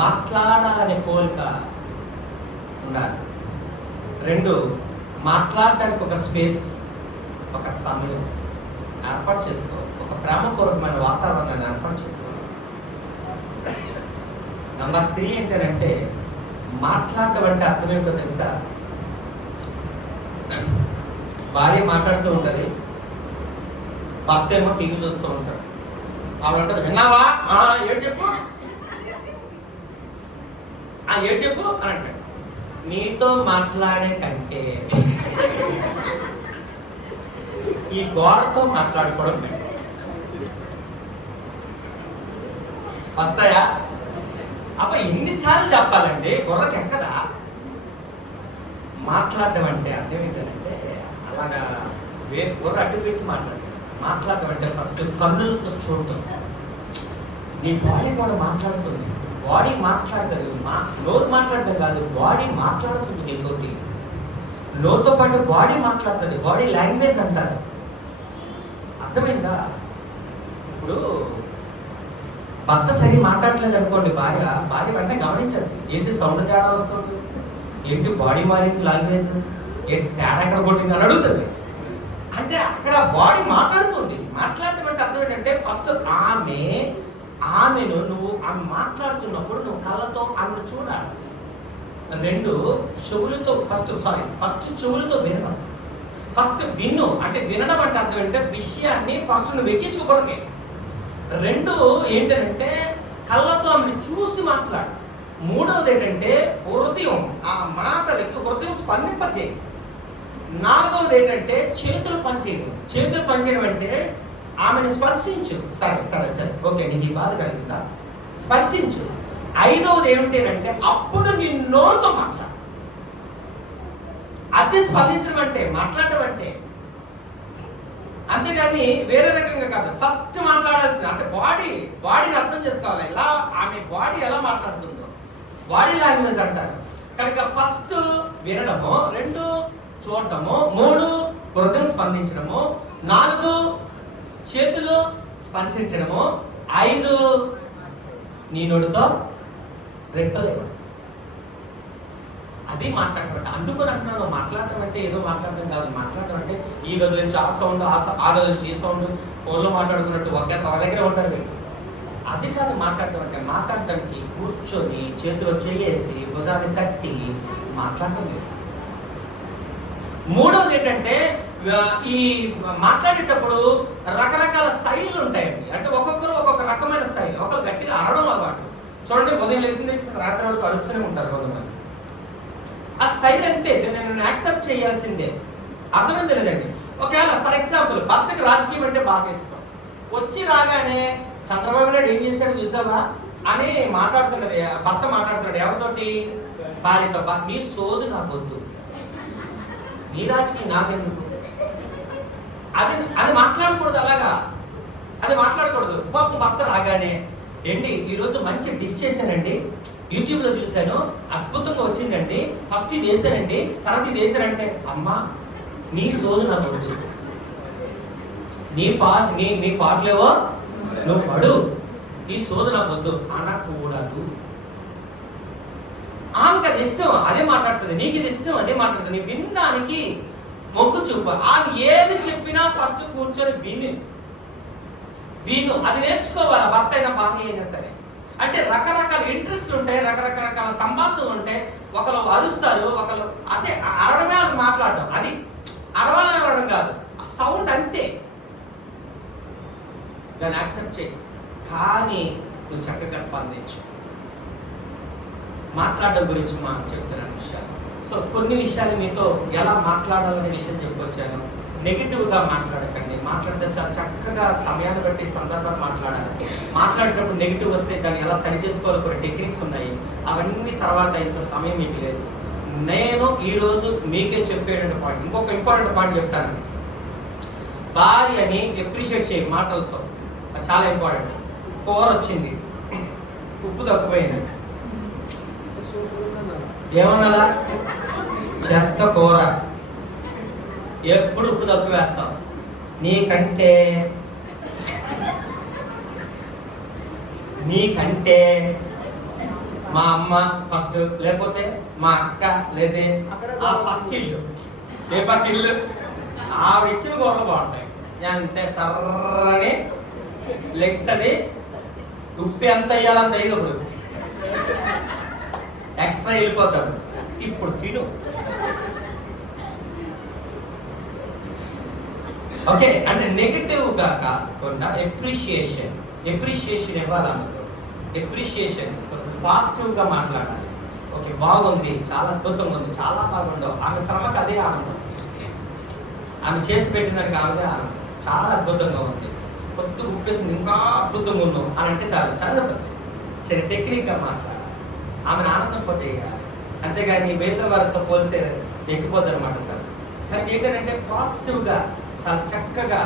మాట్లాడాలనే కోరిక ఉండాలి. 2 మాట్లాడటానికి ఒక స్పేస్, ఒక సమయం ఏర్పాటు చేసుకో, ఒక ప్రేమపూర్వకమైన వాతావరణాన్ని ఏర్పాటు చేసుకో. నంబర్ 3 ఏంటంటే మాట్లాడటం అంటే అర్థం ఏంటో తెలుసా? భార్య మాట్లాడుతూ ఉంటుంది, భర్త ఏమో టీవీ చూస్తూ ఉంటాడు. ఆవిడ అంటారు, విన్నావా, ఏడు చెప్పు అని అంటాడు. నీతో మాట్లాడే కంటే ఈ గోడతో మాట్లాడుకోవడం బెటర్. వస్తాయా? అబ్బా ఎన్నిసార్లు చెప్పాలండి, బుర్రకు ఎక్కదా? మాట్లాడడం అంటే అర్థం ఏంటంటే అలాగా బుర్ర అడ్డు పెట్టి మాట్లాడడం అంటే ఫస్ట్ కన్నులతో చూడటం. నీ బాడీ కూడా మాట్లాడుతుంది, బాడీ మాట్లాడుతుంది. నోరు మాట్లాడటం కాదు, బాడీ మాట్లాడుతుంది నీతోటి. నోరుతో పాటు బాడీ మాట్లాడుతుంది, బాడీ లాంగ్వేజ్ అంటారు. అర్థమైందా? ఇప్పుడు భర్త సరి మాట్లాడట్లేదు అనుకోండి, భార్య వెంటనే గమనించదు. ఏంటి సౌండ్ తేడా వస్తుంది, ఏంటి బాడీ మారింది, లాంగ్వేజ్ ఏంటి తేడా ఎక్కడ కొట్టింది అని అడుగుతుంది. అంటే అక్కడ బాడీ మాట్లాడుతుంది. మాట్లాడటం అంటే అర్థం ఏంటంటే ఫస్ట్ ఆమెను నువ్వు ఆమె మాట్లాడుతున్నప్పుడు నువ్వు కళ్ళతో ఆమెను చూడాలి. 2 చెవులతో ఫస్ట్ చెవులతో వినడం. ఫస్ట్ విను అంటే వినడం అంటే అర్థం ఏంటంటే విషయాన్ని ఫస్ట్ నువ్వు ఎక్కించుకోవడకే. 2 ఏంటంటే కళ్ళతో ఆమెను చూసి మాట్లాడు. 3వది ఏంటంటే హృదయం, ఆ మాటలకి హృదయం స్పందింపచేయి. 4వది ఏంటంటే చేతులు పనిచేయడం అంటే ఆమెను స్పర్శించు. సరే ఓకే, నీకు ఈ బాధ కలిగిందా, స్పర్శించు. 5వది ఏమిటంటే అప్పుడు నీ నోరుతో మాట్లాడు. అది స్పందించడం అంటే మాట్లాడటం అంటే. అంతేగాని వేరే రకంగా కాదు. ఫస్ట్ మాట్లాడాల్సింది అంటే బాడీని అర్థం చేసుకోవాలి. ఎలా ఆమె బాడీ ఎలా మాట్లాడుతుందో బాడీ లాంగ్వేజ్ అంటారు. కనుక ఫస్ట్ వినడము, 2 చూడటము, 3 హృదయం స్పందించడము, 4 చేతులు స్పర్శించడము, 5 నీ నోటితో రెప్పలేవు. అది మాట్లాడటం అంటే. అందుకని అంటున్నాను, మాట్లాడటం అంటే ఏదో మాట్లాడటం కాదు. మాట్లాడటం అంటే ఈ గదుల నుంచి ఆ సౌండ్, ఆ గదుల నుంచి ఈ సౌండ్, ఫోన్లో మాట్లాడుకున్నట్టు ఒక దగ్గర ఉంటారు వీళ్ళు. అది కాదు మాట్లాడటం అంటే. మాట్లాడటానికి కూర్చొని చేతిలో చేసి భుజాన్ని తట్టి మాట్లాడటం లేదు. 3వది ఏంటంటే ఈ మాట్లాడేటప్పుడు రకరకాల శైలులు ఉంటాయండి. అంటే ఒక్కొక్కరు ఒక్కొక్క రకమైన శైలి. ఒకరు గట్టిగా అరవడం అలవాటు. చూడండి, ఉదయం లేచింది రాత్రి వరకు అరుస్తూనే ఉంటారు కొంతమంది. ఆ సైడ్ అంతే, నేను యాక్సెప్ట్ చేయాల్సిందే. అర్థమైంది లేదండి? ఒకవేళ ఫర్ ఎగ్జాంపుల్ భర్తకి రాజకీయం అంటే బాగా ఇష్టం, వచ్చి రాగానే చంద్రబాబు నాయుడు ఏం చేశాడు చూసావా అని మాట్లాడుతున్నది, భర్త మాట్లాడుతున్నాడు ఎవరితోటి? భార్యతో. నీ సోదు నాకు వద్దు, నీ రాజకీయం నాకెందుకు? అది అది మాట్లాడకూడదు, అలాగా అది మాట్లాడకూడదు. పాపం భర్త రాగానే, ఏంటి ఈరోజు మంచి డిష్ చేశానండి, యూట్యూబ్లో చూశాను, అద్భుతంగా వచ్చిందండి, ఫస్ట్ ఇది వేసానండి, తర్వాత ఇది వేసానంటే, అమ్మా నీ సోదు నాకు వద్దు, నీ పాటలేవో నువ్వు పడు, ఈ సోదు నాకు వద్దు అనకూడదు. ఆమెకు అది ఇష్టం, అదే మాట్లాడుతుంది. నీకు ఇది ఇష్టం, అదే మాట్లాడుతుంది. నీ వినడానికి మొగ్గు చూపు. ఆమె ఏది చెప్పినా ఫస్ట్ కూర్చొని విను. అది నేర్చుకోవాలి, భర్త అయినా భార్య అయినా సరే. అంటే రకరకాల ఇంట్రెస్ట్లు ఉంటాయి, రకరకాల సంభాషణలు ఉంటాయి. ఒకరు అరుస్తారు, ఒకరు అదే అరవడమే వాళ్ళకి మాట్లాడడం, అది అరవాలని అరవడం కాదు, ఆ సౌండ్ అంతే. దాన్ని యాక్సెప్ట్ చేయి, కానీ నువ్వు చక్కగా స్పందించు. మాట్లాడడం గురించి మనం చెప్తున్నాను విషయాలు. సో కొన్ని విషయాలు మీతో ఎలా మాట్లాడాలనే విషయం చెప్పొచ్చాను. నెగిటివ్గా మాట్లాడకండి. మాట్లాడితే చాలా చక్కగా సమయాన్ని బట్టి సందర్భాన్ని మాట్లాడాలి. మాట్లాడేటప్పుడు నెగిటివ్ వస్తే దాన్ని ఎలా సరి చేసుకోవాలో కొన్ని టెక్నిక్స్ ఉన్నాయి. అవన్నీ తర్వాత ఇంత సమయం మీకు లేదు. నేను ఈరోజు మీకే చెప్పేటువంటి పాయింట్, ఇంకొక ఇంపార్టెంట్ పాయింట్ చెప్తాను. భార్యని ఎప్రిషియేట్ చేయి మాటలతో, అది చాలా ఇంపార్టెంట్. కూర వచ్చింది, ఉప్పు తక్కువైంది, ఏమన్నా చెత్త కూర, ఎప్పుడు ఉప్పు తక్కువ వేస్తావు, నీకంటే మా అమ్మ ఫస్ట్, లేకపోతే మా అక్క, లేదే ఆ పక్కిళ్ళు, ఏ పక్కిళ్ళు ఆవిడ ఇచ్చిన కూరలు బాగుంటాయి, అంతే సర్రని లెగ్స్తుంది. ఉప్పు ఎంత వేయాలంత వేయకూడదు, ఎక్స్ట్రా వెళ్ళిపోతాడు. ఇప్పుడు తిను. ఓకే, అంటే నెగిటివ్గా కాకుండా ఎప్రిషియేషన్ ఇవ్వాలి. ఎప్రిషియేషన్ కొంచెం పాజిటివ్గా మాట్లాడాలి. ఓకే, బాగుంది, చాలా అద్భుతంగా ఉంది, చాలా బాగుండవు. ఆమె శ్రమకు అదే ఆనందం, ఆమె చేసి పెట్టిందానికి ఆమెదే ఆనందం. చాలా అద్భుతంగా ఉంది, కొద్ది ఉప్పేసింది, ఇంకా అద్భుతంగా ఉన్నావు అని అంటే చాలు, చాలా సరే టెక్నిక్గా మాట్లాడాలి, ఆమెను ఆనందం చేయాలి. అంతేగాని నీ వేద వారితో పోలితే ఎక్కిపోద్ది అనమాట సార్. కానీ ఏంటంటే పాజిటివ్గా చాలా చక్కగా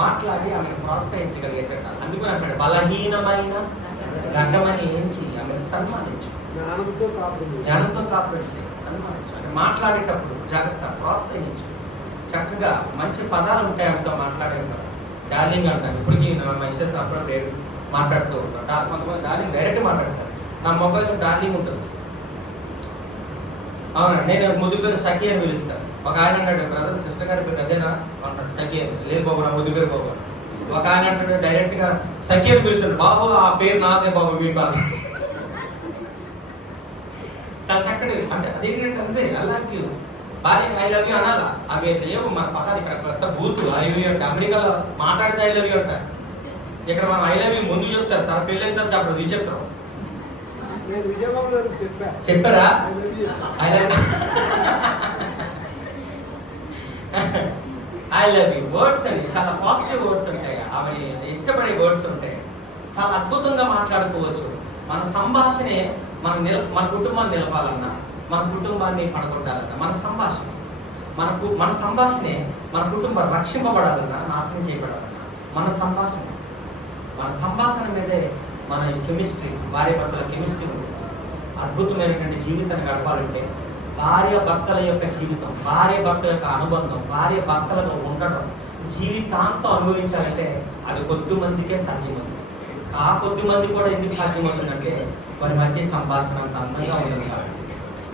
మాట్లాడి ఆమెను ప్రోత్సహించగలిగేటట్టు. అందుకని అంటాడు, బలహీనమైన గడ్డమని ఏంచి ఆమెను సన్మానించు, జ్ఞానంతో కాపురం చేయి, సన్మానించు. అంటే మాట్లాడేటప్పుడు జాగ్రత్త, ప్రోత్సహించు. చక్కగా మంచి పదాలు ఉంటాయి ఆమెతో మాట్లాడారు కదా. డార్లింగ్ అంటాను, ఇప్పటికీ నా మెసేజ్ అప్పుడప్పుడు మాట్లాడుతూ ఉంటాను. కొంతమంది డార్లింగ్ డైరెక్ట్ మాట్లాడతారు. నా మొబైల్లో డార్లింగ్ ఉంటుంది. అవునా, నేను ముద్దు పేరు సఖి అని పిలుస్తాను. ఒక ఆయన అంటాడు, బ్రదర్ సిస్టర్ గారి పేరు అదేనా అంటాడు, సఖి అని. లేదు బాబు, నా ముద్దు పేరు బాబు. ఒక ఆయన అంటాడు డైరెక్ట్గా సఖి అని పిలుస్తాడు, బాబు ఆ పేరు నాదే బాబు, మీ బాబు. చాలా చక్కటి, అంటే అదేంటంటే అంతే, ఐ లవ్ యూ. భార్యని ఐ లవ్ యూ అనాలా? అవి లేవు మన పదాలు. ఇక్కడ కొత్త బూతు ఐ లవ్ యూ అంటే, అమెరికాలో మాట్లాడితే ఐ లవ్ యూ అంటారు. ఇక్కడ మనం ఐ లవ్ యూ ముందు చెప్తారు, తన పెళ్ళి ఎంత చెప్పరు, విచిత్రం. చెప్పారా? ఐ లవ్ యూ వర్డ్స్ అని చాలా పాజిటివ్ వర్డ్స్ ఉంటాయి, అవి ఇష్టపడే వర్డ్స్ ఉంటాయి. చాలా అద్భుతంగా మాట్లాడుకోవచ్చు. మన సంభాషణే మన కుటుంబాన్ని నిలపాలన్నా, మన కుటుంబాన్ని పడగొట్టాలన్నా మన సంభాషణే మన కుటుంబం రక్షింపబడాలన్నా, నాశనం చేయబడాలన్నా మన సంభాషణ మీదే మన కెమిస్ట్రీ, భార్య భర్తల కెమిస్ట్రీ ఉంటుంది. అద్భుతమైనటువంటి జీవితాన్ని గడపాలంటే భార్య భర్తల యొక్క జీవితం, భార్య భర్తల యొక్క అనుబంధం, భార్య భర్తలకు ఉండటం జీవితాంతం అనుభవించాలంటే అది కొద్ది మందికే సాధ్యమవుతుంది. కొద్ది మంది కూడా ఎందుకు సాధ్యమవుతుందంటే వారి మధ్య సంభాషణ అంత అందంగా ఉండదు కాబట్టి.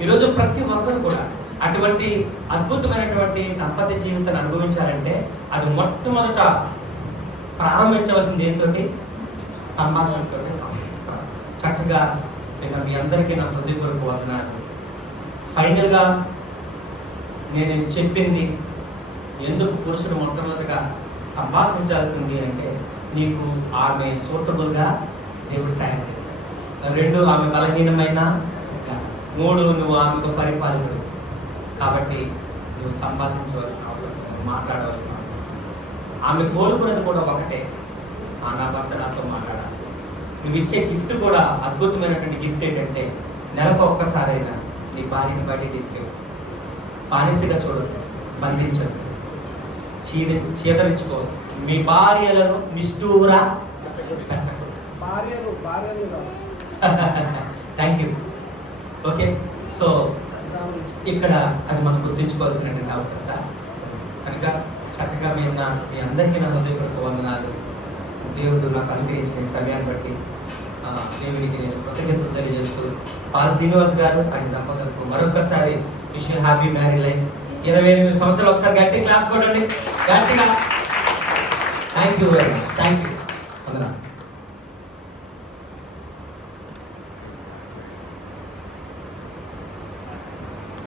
ఈరోజు ప్రతి ఒక్కరు కూడా అటువంటి అద్భుతమైనటువంటి దాంపత్య జీవితాన్ని అనుభవించాలంటే అది మొట్టమొదట ప్రారంభించవలసింది ఏంటంటే సంభాషణతో. చక్కగా నేను మీ అందరికీ నా హృదయపూర్వక వందనాలు. ఫైనల్గా నేను చెప్పింది, ఎందుకు పురుషుడు మొట్టమొదటిగా సంభాషించాల్సింది అంటే, నీకు ఆమె సూటబుల్గా దేవుడు తయారు చేశాడు. 2, ఆమె బలహీనమైన. 3, నువ్వు ఆమెకు పరిపాలకుడు. కాబట్టి నువ్వు సంభాషించవలసిన అవసరం లేదు, నువ్వు మాట్లాడవలసిన అవసరం లేదు. ఆమె కోరుకున్నది కూడా ఒకటే, నా భర్త నాతో మాట్లాడాలి. నువ్వు ఇచ్చే గిఫ్ట్ కూడా అద్భుతమైనటువంటి గిఫ్ట్ ఏంటంటే, నెలకు ఒక్కసారైనా నీ భార్యని బయటికి తీసుకెళ్ళి బానిసగా చూడదు, బంధించదు, చీదరించుకోవద్దు. మీ భార్యలను నిష్ఠూర పెట్టకు. Thank you. ఓకే, సో ఇక్కడ అది మనం గుర్తుంచుకోవాల్సినటువంటి అవసరత. కనుక చక్కగా మీ అందరికీ నా హృదయపూర్వక వందనాలు. దేవుడు నాకు అనుగ్రహించిన ఈ సమయాన్ని బట్టి దేవునికి నేను కృతజ్ఞతలు తెలియజేస్తూ, పాల్ శ్రీనివాస్ గారు ఆయన దంపతులకు మరొకసారి wish you happy married life. 28 సంవత్సరాలు. ఒకసారి గట్టి క్లాప్స్ కొట్టండి, గట్టిగా. Thank you very much. Thank you. వందనాలు.